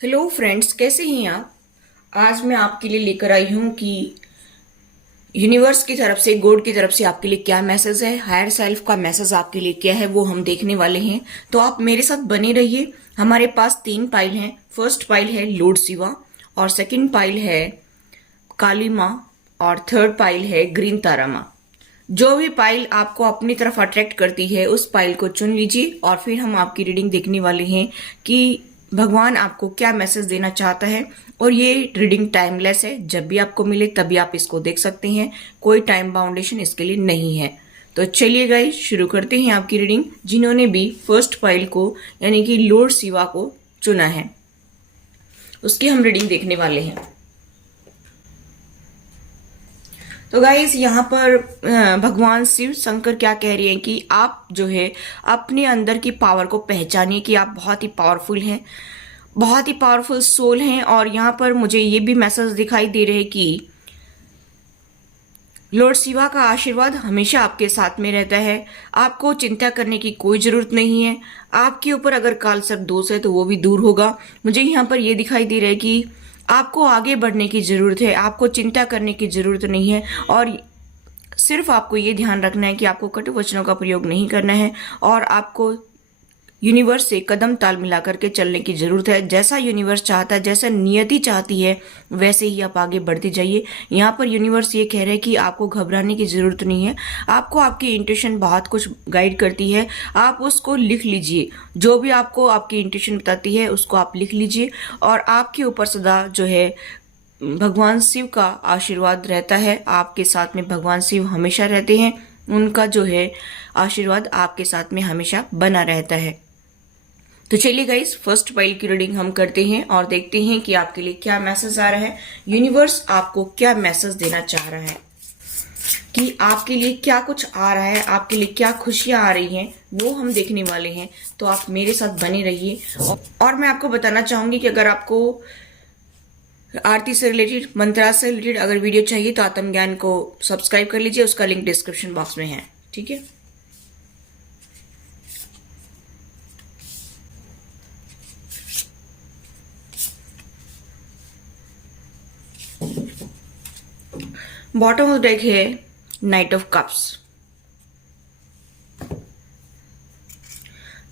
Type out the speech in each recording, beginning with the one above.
Hello friends, कैसे हैं आप। आज मैं आपके लिए लेकर आई हूँ कि यूनिवर्स की तरफ से, गॉड की तरफ से आपके लिए क्या मैसेज है, हायर सेल्फ का मैसेज आपके लिए क्या है, वो हम देखने वाले हैं। तो आप मेरे साथ बने रहिए। हमारे पास 3 पाइल हैं। फर्स्ट पाइल है लॉर्ड शिवा, और सेकंड पाइल है काली माँ, और थर्ड पाइल है ग्रीन तारा माँ। जो भी पाइल आपको अपनी तरफ अट्रैक्ट करती है उस पाइल को चुन लीजिए, और फिर हम आपकी रीडिंग देखने वाले हैं कि भगवान आपको क्या मैसेज देना चाहता है। और ये रीडिंग टाइमलेस है, जब भी आपको मिले तभी आप इसको देख सकते हैं। कोई टाइम बाउंडेशन इसके लिए नहीं है। तो चलिए गाइस, शुरू करते हैं आपकी रीडिंग। जिन्होंने भी फर्स्ट पाइल को यानी कि लॉर्ड शिवा को चुना है उसकी हम रीडिंग देखने वाले हैं। तो गाइस, यहाँ पर भगवान शिव शंकर क्या कह रहे हैं कि आप जो है अपने अंदर की पावर को पहचानिए कि आप बहुत ही पावरफुल हैं, बहुत ही पावरफुल सोल हैं। और यहाँ पर मुझे ये भी मैसेज दिखाई दे रहे हैं कि लॉर्ड शिवा का आशीर्वाद हमेशा आपके साथ में रहता है। आपको चिंता करने की कोई जरूरत नहीं है। आपके ऊपर अगर काल सर्प दोष है तो वो भी दूर होगा। मुझे यहाँ पर ये दिखाई दे रहा है कि आपको आगे बढ़ने की जरूरत है, आपको चिंता करने की जरूरत नहीं है। और सिर्फ आपको ये ध्यान रखना है कि आपको कटु वचनों का प्रयोग नहीं करना है, और आपको यूनिवर्स से कदम ताल मिला करके चलने की जरूरत है। जैसा यूनिवर्स चाहता है, जैसा नियति चाहती है, वैसे ही आप आगे बढ़ते जाइए। यहाँ पर यूनिवर्स ये कह रहे हैं कि आपको घबराने की जरूरत नहीं है। आपको आपकी इंट्यूशन बहुत कुछ गाइड करती है। आप उसको लिख लीजिए, जो भी आपको आपकी इंट्यूशन बताती है उसको आप लिख लीजिए। और आपके ऊपर सदा जो है भगवान शिव का आशीर्वाद रहता है। आपके साथ में भगवान शिव हमेशा रहते हैं। उनका जो है आशीर्वाद आपके साथ में हमेशा बना रहता है। तो चलिए गाइस, फर्स्ट पाइल की रीडिंग हम करते हैं और देखते हैं कि आपके लिए क्या मैसेज आ रहा है। यूनिवर्स आपको क्या मैसेज देना चाह रहा है, कि आपके लिए क्या कुछ आ रहा है, आपके लिए क्या खुशियां आ रही हैं, वो हम देखने वाले हैं। तो आप मेरे साथ बने रहिए। और मैं आपको बताना चाहूंगी कि अगर आपको आरती से रिलेटेड, मंत्रा से रिलेटेड अगर वीडियो चाहिए तो आत्म ज्ञान को सब्सक्राइब कर लीजिए। उसका लिंक डिस्क्रिप्शन बॉक्स में है, ठीक है। बॉटम ऑफ डेक है नाइट ऑफ कप्स।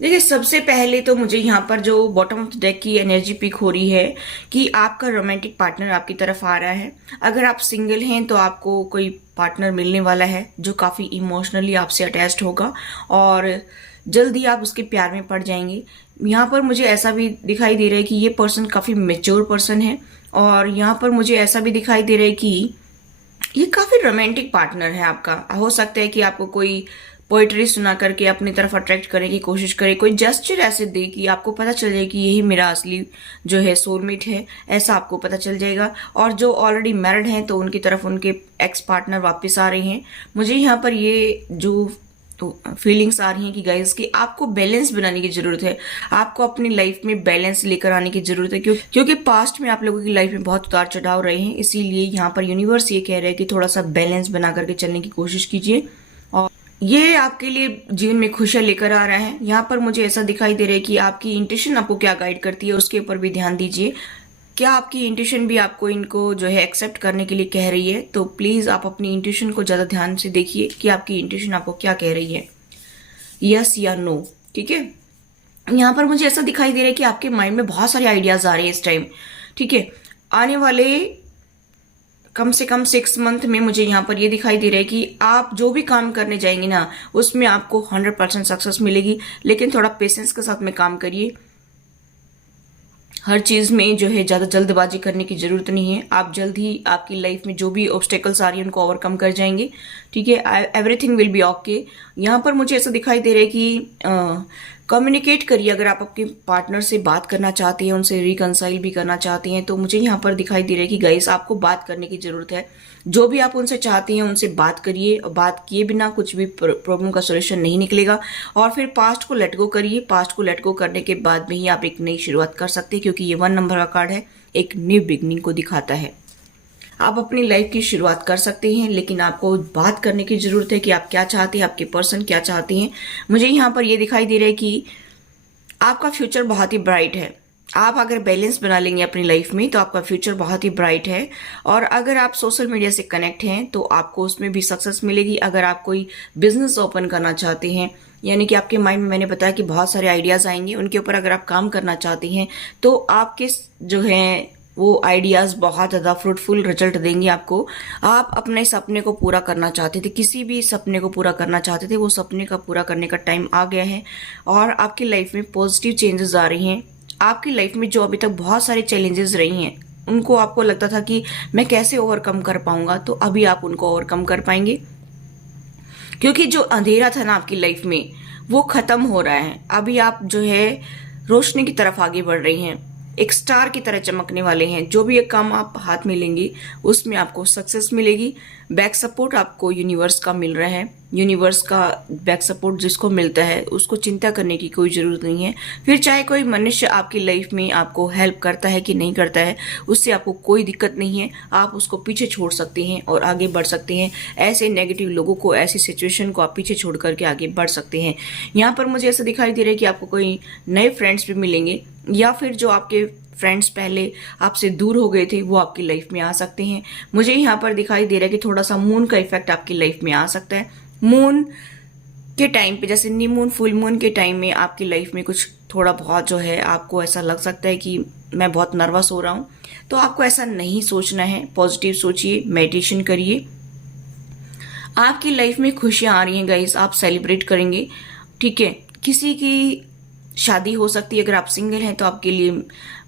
देखिए, सबसे पहले तो मुझे यहाँ पर जो बॉटम ऑफ द डेक की एनर्जी पिक हो रही है कि आपका रोमांटिक पार्टनर आपकी तरफ आ रहा है। अगर आप सिंगल हैं तो आपको कोई पार्टनर मिलने वाला है जो काफी इमोशनली आपसे अटैच्ड होगा, और जल्दी आप उसके प्यार में पड़ जाएंगे। यहाँ पर मुझे ऐसा भी दिखाई दे रहा है कि ये पर्सन काफी मेच्योर पर्सन है। और यहाँ पर मुझे ऐसा भी दिखाई दे रहा है कि ये काफी रोमांटिक पार्टनर है आपका। हो सकता है कि आपको कोई पोइट्री सुना करके अपनी तरफ अट्रैक्ट करने की कोशिश करे, कोई जेस्चर ऐसे दे कि आपको पता चल जाए कि यही मेरा असली जो है सोलमेट है, ऐसा आपको पता चल जाएगा। और जो ऑलरेडी मैरिड हैं तो उनकी तरफ उनके एक्स पार्टनर वापस आ रहे हैं। मुझे यहाँ पर ये जो तो फीलिंग्स आ रही हैं कि गाइस कि आपको बैलेंस बनाने की जरूरत है। आपको अपनी लाइफ में बैलेंस लेकर आने की जरूरत है, क्योंकि पास्ट में आप लोगों की लाइफ में बहुत उतार चढ़ाव रहे हैं। इसीलिए यहाँ पर यूनिवर्स ये कह रहा है कि थोड़ा सा बैलेंस बना करके चलने की कोशिश कीजिए, और ये आपके लिए जीवन में खुशियां लेकर आ रहा है। यहाँ पर मुझे ऐसा दिखाई दे रहा है कि आपकी इंट्यूशन आपको क्या गाइड करती है उसके ऊपर भी ध्यान दीजिए। क्या आपकी इंट्यूशन भी आपको इनको जो है एक्सेप्ट करने के लिए कह रही है? तो प्लीज आप अपनी इंट्यूशन को ज्यादा ध्यान से देखिए कि आपकी इंट्यूशन आपको क्या कह रही है, यस या नो, ठीक है। यहाँ पर मुझे ऐसा दिखाई दे रहा है कि आपके माइंड में बहुत सारे आइडियाज आ रहे हैं इस टाइम, ठीक है। आने वाले कम से कम 6 मंथ में मुझे यहाँ पर ये दिखाई दे रहा है कि आप जो भी काम करने जाएंगे ना उसमें आपको 100% सक्सेस मिलेगी। लेकिन थोड़ा पेशेंस के साथ में काम करिए। हर चीज में जो है ज्यादा जल्दबाजी करने की जरूरत नहीं है। आप जल्द ही आपकी लाइफ में जो भी ऑब्स्टेकल्स आ रही है उनको ओवरकम कर जाएंगे, ठीक है। Everything will be okay. यहाँ पर मुझे ऐसा दिखाई दे रहा है कि कम्युनिकेट करिए। अगर आप अपने पार्टनर से बात करना चाहते हैं, उनसे रिकंसाइल भी करना चाहते हैं, तो मुझे यहाँ पर दिखाई दे रहा है कि गाइस आपको बात करने की जरूरत है। जो भी आप उनसे चाहते हैं उनसे बात करिए, और बात किए बिना कुछ भी प्रॉब्लम का सोल्यूशन नहीं निकलेगा। और फिर पास्ट को लेट गो करिए। पास्ट को लेट गो करने के बाद में ही आप एक नई शुरुआत कर सकते हैं, क्योंकि ये 1 नंबर का कार्ड है, एक न्यू बिगनिंग को दिखाता है। आप अपनी लाइफ की शुरुआत कर सकते हैं, लेकिन आपको बात करने की जरूरत है कि आप क्या चाहते हैं, आपके पर्सन क्या चाहते हैं। मुझे यहाँ पर यह दिखाई दे रहा है कि आपका फ्यूचर बहुत ही ब्राइट है। आप अगर बैलेंस बना लेंगे अपनी लाइफ में तो आपका फ्यूचर बहुत ही ब्राइट है। और अगर आप सोशल मीडिया से कनेक्ट हैं तो आपको उसमें भी सक्सेस मिलेगी। अगर आप कोई बिजनेस ओपन करना चाहते हैं, यानी कि आपके माइंड में मैंने बताया कि बहुत सारे आइडियाज आएंगे, उनके ऊपर अगर आप काम करना चाहते हैं तो आपके जो है वो आइडियाज बहुत ज़्यादा फ्रूटफुल रिजल्ट देंगे आपको। आप अपने सपने को पूरा करना चाहते थे, किसी भी सपने को पूरा करना चाहते थे, वो सपने का पूरा करने का टाइम आ गया है और आपकी लाइफ में पॉजिटिव चेंजेस आ रही हैं। आपकी लाइफ में जो अभी तक बहुत सारे चैलेंजेस रही हैं, उनको आपको लगता था कि मैं कैसे ओवरकम कर पाऊंगा, तो अभी आप उनको ओवरकम कर पाएंगे, क्योंकि जो अंधेरा था ना आपकी लाइफ में वो खत्म हो रहा है। अभी आप जो है रोशनी की तरफ आगे बढ़ रही हैं, एक स्टार की तरह चमकने वाले हैं। जो भी एक काम आप हाथ में लेंगे उसमें आपको सक्सेस मिलेगी। बैक सपोर्ट आपको यूनिवर्स का मिल रहा है। यूनिवर्स का बैक सपोर्ट जिसको मिलता है उसको चिंता करने की कोई ज़रूरत नहीं है। फिर चाहे कोई मनुष्य आपकी लाइफ में आपको हेल्प करता है कि नहीं करता है, उससे आपको कोई दिक्कत नहीं है। आप उसको पीछे छोड़ सकते हैं और आगे बढ़ सकते हैं। ऐसे नेगेटिव लोगों को, ऐसी सिचुएशन को आप पीछे छोड़ करके आगे बढ़ सकते हैं। यहाँ पर मुझे ऐसा दिखाई दे रहा है कि आपको कोई नए फ्रेंड्स भी मिलेंगे, या फिर जो आपके फ्रेंड्स पहले आपसे दूर हो गए थे वो आपकी लाइफ में आ सकते हैं। मुझे यहाँ पर दिखाई दे रहा है कि थोड़ा सा मून का इफेक्ट आपकी लाइफ में आ सकता है। मून के टाइम पे, जैसे न्यू मून, फुल मून के टाइम में आपकी लाइफ में कुछ थोड़ा बहुत जो है आपको ऐसा लग सकता है कि मैं बहुत नर्वस हो रहा हूँ, तो आपको ऐसा नहीं सोचना है। पॉजिटिव सोचिए, मेडिटेशन करिए। आपकी लाइफ में खुशियां आ रही हैं गाइस, आप सेलिब्रेट करेंगे। ठीक है, किसी की शादी हो सकती है। अगर आप सिंगल हैं तो आपके लिए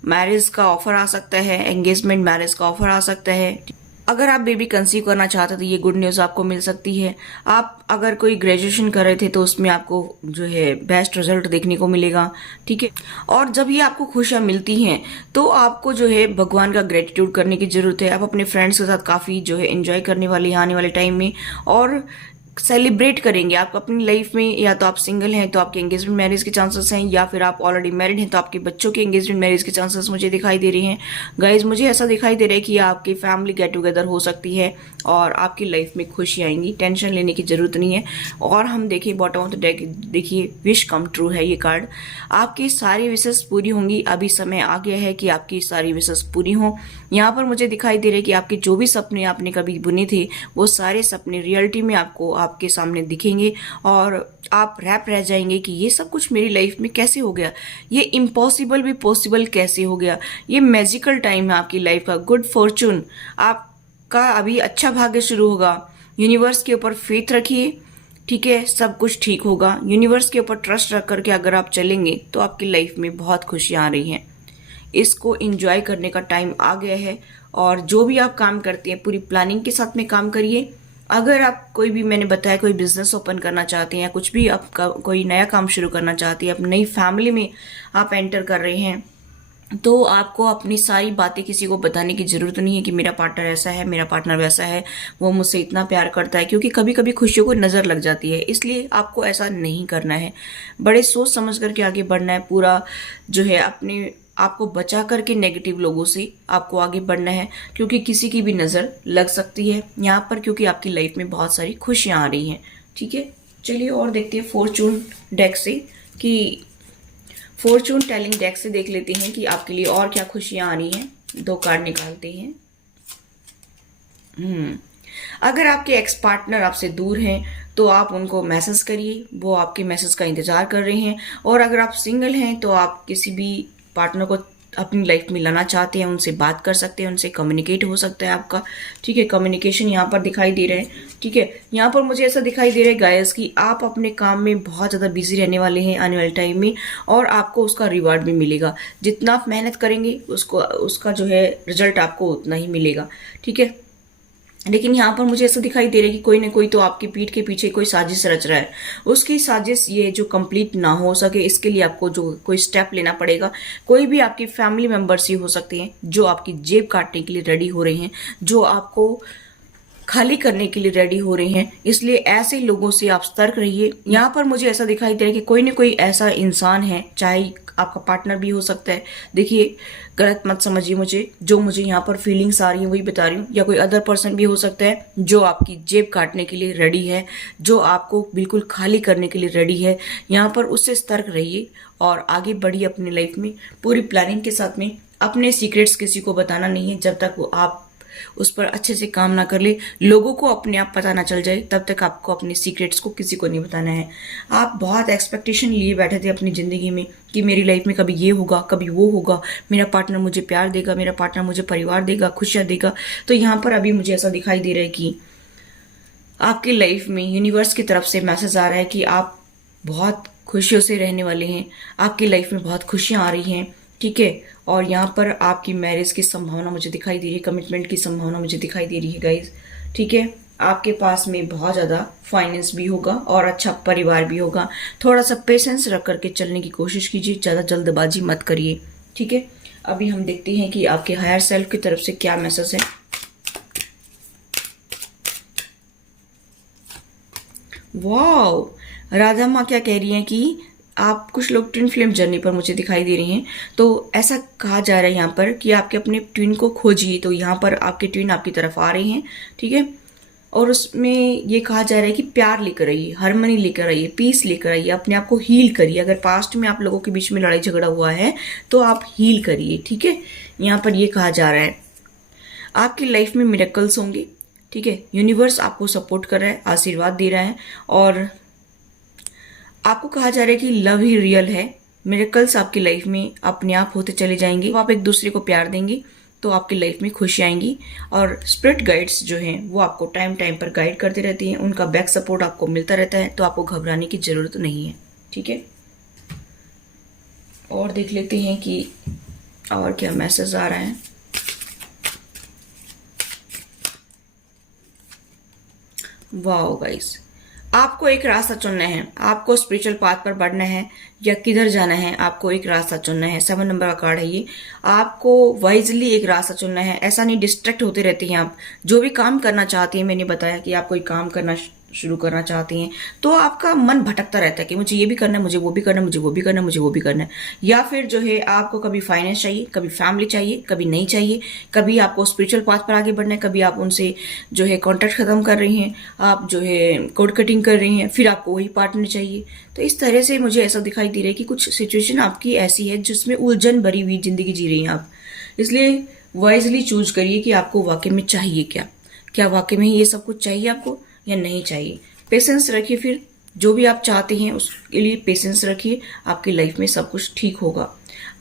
मैरिज का ऑफर आ सकता है, एंगेजमेंट मैरिज का ऑफर आ सकता है। अगर आप बेबी कंसीव करना चाहते तो ये गुड न्यूज़ आपको मिल सकती है। आप अगर कोई ग्रेजुएशन कर रहे थे तो उसमें आपको जो है बेस्ट रिजल्ट देखने को मिलेगा। ठीक है, और जब ये आपको खुशियाँ मिलती हैं तो आपको जो है भगवान का ग्रेटिट्यूड करने की ज़रूरत है। आप अपने फ्रेंड्स के साथ काफ़ी जो है एंजॉय करने वाले आने वाले टाइम में, और सेलिब्रेट करेंगे। आप अपनी लाइफ में, या तो आप सिंगल हैं तो आपके एंगेजमेंट मैरिज के चांसेस हैं, या फिर आप ऑलरेडी मैरिड हैं तो आपके बच्चों के एंगेजमेंट मैरिज के चांसेस मुझे दिखाई दे रहे हैं। गाइज, मुझे ऐसा दिखाई दे रहा है कि आपकी फैमिली गेट टुगेदर हो सकती है और आपकी लाइफ में खुशी आएंगी। टेंशन लेने की जरूरत नहीं है। और हम देखें बॉटम ऑफ द डेक, देखिए विश कम ट्रू है ये कार्ड। आपकी सारी विशेष पूरी होंगी। अभी समय आ गया है कि आपकी सारी विशेष पूरी हों। यहाँ पर मुझे दिखाई दे रहा है कि आपके जो भी सपने आपने कभी बुने थे वो सारे सपने रियलिटी में आपको आपके सामने दिखेंगे, और आप रैप रह जाएंगे कि ये सब कुछ मेरी लाइफ में कैसे हो गया, ये इम्पॉसिबल भी पॉसिबल कैसे हो गया। ये मैजिकल टाइम है आपकी लाइफ का। गुड फॉर्चून आपका, अभी अच्छा भाग्य शुरू होगा। यूनिवर्स के ऊपर फेथ रखिए। ठीक है, सब कुछ ठीक होगा। यूनिवर्स के ऊपर ट्रस्ट रख करके अगर आप चलेंगे तो आपकी लाइफ में बहुत खुशियाँ आ रही हैं। इसको एंजॉय करने का टाइम आ गया है। और जो भी आप काम करते हैं पूरी प्लानिंग के साथ में काम करिए। अगर आप कोई भी, मैंने बताया, कोई बिजनेस ओपन करना चाहते हैं या कुछ भी आप कोई नया काम शुरू करना चाहते हैं, अपनी नई फैमिली में आप एंटर कर रहे हैं, तो आपको अपनी सारी बातें किसी को बताने की ज़रूरत नहीं है कि मेरा पार्टनर ऐसा है, मेरा पार्टनर वैसा है, वो मुझसे इतना प्यार करता है, क्योंकि कभी कभी खुशियों को नज़र लग जाती है। इसलिए आपको ऐसा नहीं करना है। बड़े सोच समझ करके आगे बढ़ना है। पूरा जो है अपने आपको बचा करके नेगेटिव लोगों से आपको आगे बढ़ना है, क्योंकि किसी की भी नज़र लग सकती है यहाँ पर, क्योंकि आपकी लाइफ में बहुत सारी खुशियाँ आ रही हैं। ठीक है, चलिए और देखते हैं फॉर्चून डेक से, कि फॉर्चून टेलिंग डेक से देख लेते हैं कि आपके लिए और क्या खुशियाँ आ रही हैं। 2 कार्ड निकालते हैं। अगर आपके एक्स पार्टनर आपसे दूर हैं तो आप उनको मैसेज करिए, वो आपके मैसेज का इंतजार कर रहे हैं। और अगर आप सिंगल हैं तो आप किसी भी पार्टनर को अपनी लाइफ में लाना चाहते हैं, उनसे बात कर सकते हैं, उनसे कम्युनिकेट हो सकता है आपका। ठीक है, कम्युनिकेशन यहाँ पर दिखाई दे रहा है। ठीक है, यहाँ पर मुझे ऐसा दिखाई दे रहा है गाइस कि आप अपने काम में बहुत ज़्यादा बिजी रहने वाले हैं आने वाले टाइम में, और आपको उसका रिवार्ड भी मिलेगा। जितना आप मेहनत करेंगे उसका जो है रिजल्ट आपको उतना ही मिलेगा। ठीक है, लेकिन यहाँ पर मुझे ऐसा दिखाई दे रहा है कि कोई ना कोई तो आपकी पीठ के पीछे कोई साजिश रच रहा है। उसकी साजिश ये जो कंप्लीट ना हो सके, इसके लिए आपको जो कोई स्टेप लेना पड़ेगा। कोई भी आपकी फैमिली मेंबर्स ही हो सकते हैं जो आपकी जेब काटने के लिए रेडी हो रहे हैं, जो आपको खाली करने के लिए रेडी हो रहे हैं। इसलिए ऐसे लोगों से आप सतर्क रहिए। यहाँ पर मुझे ऐसा दिखाई दे रहा है कि कोई न कोई ऐसा इंसान है, चाहे आपका पार्टनर भी हो सकता है। देखिए, गलत मत समझिए मुझे, जो मुझे यहाँ पर फीलिंग्स आ रही है वही बता रही हूँ, या कोई अदर पर्सन भी हो सकता है जो आपकी जेब काटने के लिए रेडी है, जो आपको बिल्कुल खाली करने के लिए रेडी है। यहाँ पर उससे सतर्क रहिए और आगे बढ़िए अपनी लाइफ में पूरी प्लानिंग के साथ में। अपने सीक्रेट्स किसी को बताना नहीं है जब तक वो आप उस पर अच्छे से काम ना कर ले, लोगों को अपने आप पता ना चल जाए, तब तक आपको अपने सीक्रेट्स को किसी को नहीं बताना है। आप बहुत एक्सपेक्टेशन लिए बैठे थे अपनी ज़िंदगी में कि मेरी लाइफ में कभी ये होगा, कभी वो होगा, मेरा पार्टनर मुझे प्यार देगा, मेरा पार्टनर मुझे परिवार देगा, खुशियाँ देगा। तो यहाँ पर अभी मुझे ऐसा दिखाई दे रहा है कि आपकी लाइफ में यूनिवर्स की तरफ से मैसेज आ रहा है कि आप बहुत खुशियों से रहने वाले हैं। आपकी लाइफ में बहुत खुशियाँ आ रही हैं, ठीक है। और यहाँ पर आपकी मैरिज की संभावना मुझे दिखाई दे रही है, कमिटमेंट की संभावना मुझे दिखाई दे रही है गाइज, ठीक है। आपके पास में बहुत ज़्यादा फाइनेंस भी होगा और अच्छा परिवार भी होगा। थोड़ा सा पेशेंस रख करके चलने की कोशिश कीजिए, ज़्यादा जल्दबाजी मत करिए, ठीक है। अभी हम देखते हैं कि आपके हायर सेल्फ की तरफ से क्या मैसेज है। वाओ, राधा माँ क्या कह रही हैं कि आप कुछ लोग ट्विन फ्लेम जर्नी पर मुझे दिखाई दे रही हैं। तो ऐसा कहा जा रहा है यहाँ पर कि आपके अपने ट्विन को खोजिए। तो यहाँ पर आपके ट्विन आपकी तरफ आ रहे हैं, ठीक है। और उसमें ये कहा जा रहा है कि प्यार लेकर आइए, हार्मनी लेकर आइए, पीस लेकर आइए, अपने आप को हील करिए। अगर पास्ट में आप लोगों के बीच में लड़ाई झगड़ा हुआ है तो आप हील करिए, ठीक है। यहाँ पर ये कहा जा रहा है आपकी लाइफ में मिरेकल्स होंगे, ठीक है। यूनिवर्स आपको सपोर्ट कर रहा है, आशीर्वाद दे रहा है और आपको कहा जा रहा है कि लव ही रियल है। मिरेकल्स आपकी लाइफ में अपने आप होते चले जाएंगे। आप एक दूसरे को प्यार देंगे तो आपकी लाइफ में खुशी आएंगी। और स्पिरिट गाइड्स जो हैं वो आपको टाइम टाइम पर गाइड करते रहती हैं, उनका बैक सपोर्ट आपको मिलता रहता है। तो आपको घबराने की जरूरत नहीं है, ठीक है। और देख लेते हैं कि और क्या मैसेज आ रहा है। वाओ गाइस, आपको एक रास्ता चुनना है, आपको स्पिरिचुअल पाथ पर बढ़ना है या किधर जाना है, आपको एक रास्ता चुनना है। 7 नंबर का कार्ड है ये। आपको वाइजली एक रास्ता चुनना है। ऐसा नहीं डिस्ट्रैक्ट होते रहते हैं आप। जो भी काम करना चाहते हैं, मैंने बताया कि आप कोई काम करना शुरू करना चाहते हैं तो आपका मन भटकता रहता है कि मुझे ये भी करना है, मुझे वो भी करना है, मुझे वो भी करना है, मुझे वो भी करना है। या फिर जो है आपको कभी फाइनेंस चाहिए, कभी फैमिली चाहिए, कभी नहीं चाहिए, कभी आपको स्पिरिचुअल पाथ पर आगे बढ़ना है, कभी आप उनसे जो है कॉन्ट्रैक्ट खत्म कर रही हैं, आप जो है कोड कटिंग कर रही हैं, फिर आपको वही पार्टनर चाहिए। तो इस तरह से मुझे ऐसा दिखाई दे रहा है कि कुछ सिचुएशन आपकी ऐसी है जिसमें उलझन भरी हुई जिंदगी जी रही हैं आप। इसलिए वाइजली चूज करिए कि आपको वाकई में चाहिए क्या वाकई में ये सब कुछ चाहिए आपको या नहीं चाहिए। पेशेंस रखिए, फिर जो भी आप चाहते हैं उसके लिए पेशेंस रखिए, आपकी लाइफ में सब कुछ ठीक होगा।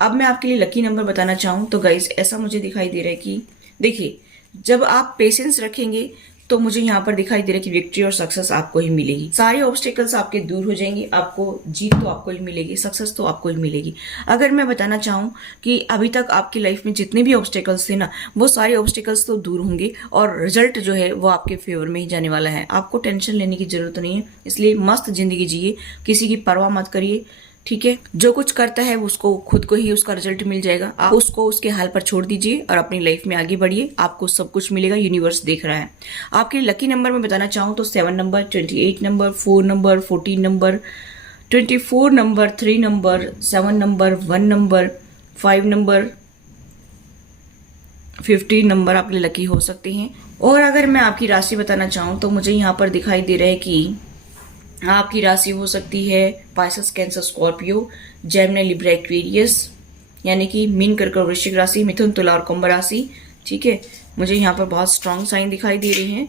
अब मैं आपके लिए लकी नंबर बताना चाहूँ तो गाइस ऐसा मुझे दिखाई दे रहा है कि देखिए, जब आप पेशेंस रखेंगे तो मुझे यहाँ पर दिखाई दे रहा है कि विक्ट्री और सक्सेस आपको ही मिलेगी। सारे ऑब्स्टेकल्स आपके दूर हो जाएंगे, आपको जीत तो आपको ही मिलेगी, सक्सेस तो आपको ही मिलेगी। अगर मैं बताना चाहूँ कि अभी तक आपकी लाइफ में जितने भी ऑब्स्टेकल्स थे ना, वो सारे ऑब्स्टेकल्स तो दूर होंगे और रिजल्ट जो है वो आपके फेवर में ही जाने वाला है। आपको टेंशन लेने की जरूरत नहीं है। इसलिए मस्त जिंदगी जिए, किसी की परवाह मत करिए, ठीक है। जो कुछ करता है उसको खुद को ही उसका रिजल्ट मिल जाएगा। आप उसको उसके हाल पर छोड़ दीजिए और अपनी लाइफ में आगे बढ़िए, आपको सब कुछ मिलेगा। यूनिवर्स देख रहा है। आपके लकी नंबर में बताना चाहूँ तो 7 number, 28 number, 4 number, 14 number, 24 number, 3 number, 7 number, 1 number, 5 number, 15 number आपके लिए लकी हो सकते हैं। और अगर मैं आपकी राशि बताना चाहूँ तो मुझे यहाँ पर दिखाई दे रहा है कि आपकी राशि हो सकती है Pisces, cancer, Scorpio, Gemini, Libra, Aquarius, यानी कि मीन, कर्क, वृश्चिक राशि, मिथुन, तुला और कुंभ राशि, ठीक है। मुझे यहाँ पर बहुत स्ट्रांग साइन दिखाई दे रहे हैं।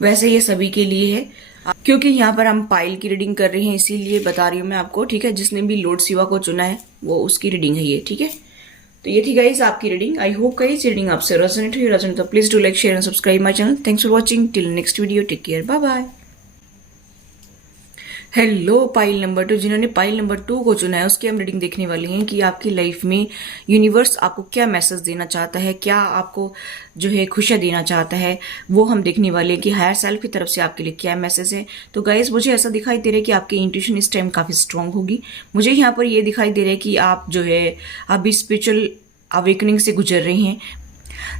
वैसे ये सभी के लिए है, क्योंकि यहाँ पर हम पाइल की रीडिंग कर रहे हैं इसीलिए बता रही हूँ मैं आपको, ठीक है। जिसने भी लॉर्ड शिवा को चुना है वो उसकी रीडिंग है ये, ठीक है। तो ये थी गाइस आपकी reading. I hope guys reading आपसे रेजोनेट हुई। तो please do like, share and subscribe my channel. Thanks for watching. Till next video, take care, bye bye. Hello pile number 2, जिन्होंने पाइल नंबर 2 को चुना है उसकी हम रीडिंग देखने वाले हैं कि आपकी लाइफ में यूनिवर्स आपको क्या मैसेज देना चाहता है, क्या आपको जो है खुशियाँ देना चाहता है, वो हम देखने वाले हैं कि हायर सेल्फ की तरफ से आपके लिए क्या मैसेज है। तो गाइस मुझे ऐसा दिखाई दे रहा है कि आपकी इंट्यूशन इस टाइम काफ़ी स्ट्रांग होगी। मुझे यहाँ पर ये दिखाई दे रहा है कि आप जो है अभी स्पिरिचुअल अवेकनिंग से गुजर रहे हैं।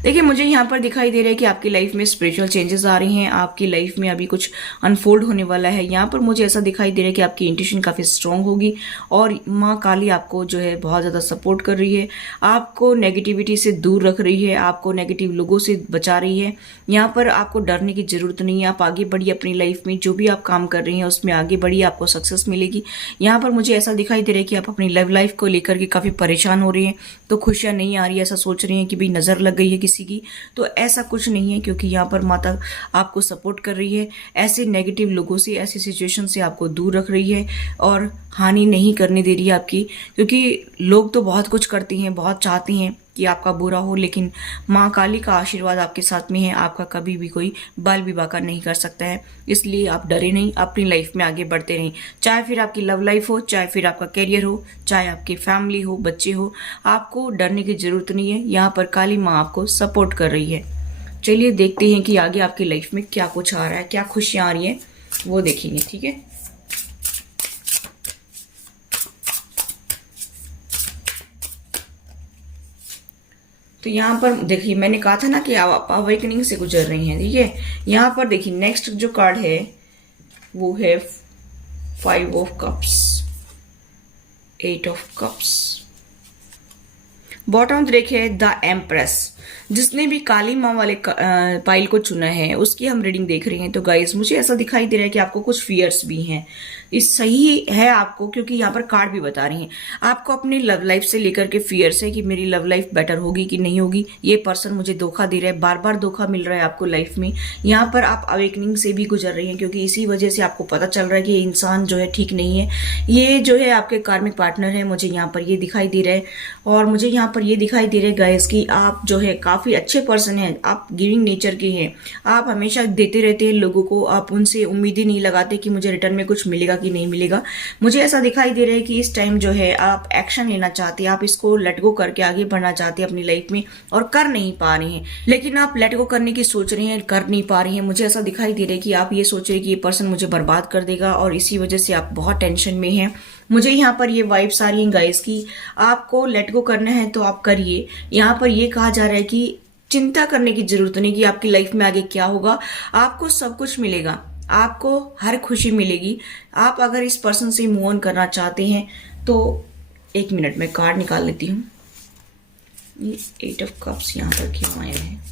देखिए मुझे यहाँ पर दिखाई दे रहा है कि आपकी लाइफ में स्पिरिचुअल चेंजेस आ रही हैं, आपकी लाइफ में अभी कुछ अनफोल्ड होने वाला है। यहाँ पर मुझे ऐसा दिखाई दे रहा है कि आपकी इंट्यूशन काफ़ी स्ट्रांग होगी और माँ काली आपको जो है बहुत ज़्यादा सपोर्ट कर रही है, आपको नेगेटिविटी से दूर रख रही है, आपको नेगेटिव लोगों से बचा रही है। यहाँ पर आपको डरने की ज़रूरत नहीं है, आप आगे बढ़िए अपनी लाइफ में, जो भी आप काम कर रही हैं उसमें आगे बढ़िए, आपको सक्सेस मिलेगी। यहाँ पर मुझे ऐसा दिखाई दे रहा है कि आप अपनी लव लाइफ को लेकर के काफ़ी परेशान हो रही हैं, तो खुशियाँ नहीं आ रही है, ऐसा सोच रही हैं कि भाई नज़र लग गई है किसी की। तो ऐसा कुछ नहीं है, क्योंकि यहाँ पर माता आपको सपोर्ट कर रही है, ऐसे नेगेटिव लोगों से, ऐसी सिचुएशन से आपको दूर रख रही है और हानि नहीं करने दे रही है आपकी। क्योंकि लोग तो बहुत कुछ करती हैं, बहुत चाहती हैं कि आपका बुरा हो, लेकिन माँ काली का आशीर्वाद आपके साथ में है, आपका कभी भी कोई बाल विवाह नहीं कर सकता है। इसलिए आप डरे नहीं, अपनी लाइफ में आगे बढ़ते रहें, चाहे फिर आपकी लव लाइफ हो, चाहे फिर आपका करियर हो, चाहे आपकी फैमिली हो, बच्चे हो, आपको डरने की जरूरत नहीं है। यहाँ पर काली माँ आपको सपोर्ट कर रही है। चलिए देखते हैं कि आगे आपकी लाइफ में क्या कुछ आ रहा है, क्या खुशियाँ आ रही हैं, वो देखेंगे। ठीक है, तो यहाँ पर देखिए, मैंने कहा था ना कि आप अवेकनिंग से गुजर रही हैं। ठीक है, यहाँ पर देखिए नेक्स्ट जो कार्ड है वो है 5 of cups, 8 of cups, bottom देख है द एम्प्रेस। जिसने भी काली माँ वाले पाइल को चुना है उसकी हम रीडिंग देख रहे हैं। तो गाइस मुझे ऐसा दिखाई दे रहा है कि आपको कुछ फियर्स भी हैं। इस सही है आपको, क्योंकि यहाँ पर कार्ड भी बता रही हैं आपको अपनी लव लाइफ से लेकर के फियर्स है कि मेरी लव लाइफ बेटर होगी कि नहीं होगी, ये पर्सन मुझे धोखा दे रहा है, बार बार धोखा मिल रहा है आपको लाइफ में। यहाँ पर आप अवेकनिंग से भी गुजर रही हैं, क्योंकि इसी वजह से आपको पता चल रहा है कि ये इंसान जो है ठीक नहीं है, ये जो है आपके कार्मिक पार्टनर है। मुझे यहाँ पर ये दिखाई दे रहा है और मुझे यहाँ पर ये दिखाई दे रहा है गाइस कि आप जो है काफी अच्छे पर्सन हैं, आप गिविंग नेचर के हैं, आप हमेशा देते रहते हैं लोगों को, आप उनसे उम्मीदें नहीं लगाते कि मुझे रिटर्न में कुछ मिलेगा कि नहीं मिलेगा। मुझे ऐसा दिखाई दे रहा है कि इस टाइम जो है आप एक्शन लेना चाहते हैं, आप इसको लेट गो करके आगे बढ़ना चाहते हैं अपनी लाइफ में और कर नहीं पा रहे हैं, लेकिन आप लेट गो करने की सोच रहे हैं, कर नहीं पा रही हैं। मुझे ऐसा दिखाई दे रहा है कि आप ये सोच रहे हैं कि ये पर्सन मुझे बर्बाद कर देगा और इसी वजह से आप बहुत टेंशन में हैं। मुझे यहाँ पर ये वाइब्स आ रही हैं गाइस कि आपको लेट गो करना है तो आप करिए। यहाँ पर ये कहा जा रहा है कि चिंता करने की जरूरत नहीं कि आपकी लाइफ में आगे क्या होगा, आपको सब कुछ मिलेगा, आपको हर खुशी मिलेगी। आप अगर इस पर्सन से मूव ऑन करना चाहते हैं तो 1 मिनट में कार्ड निकाल लेती हूँ। ये 8 ऑफ कप्स यहाँ पर क्यों आए हैं?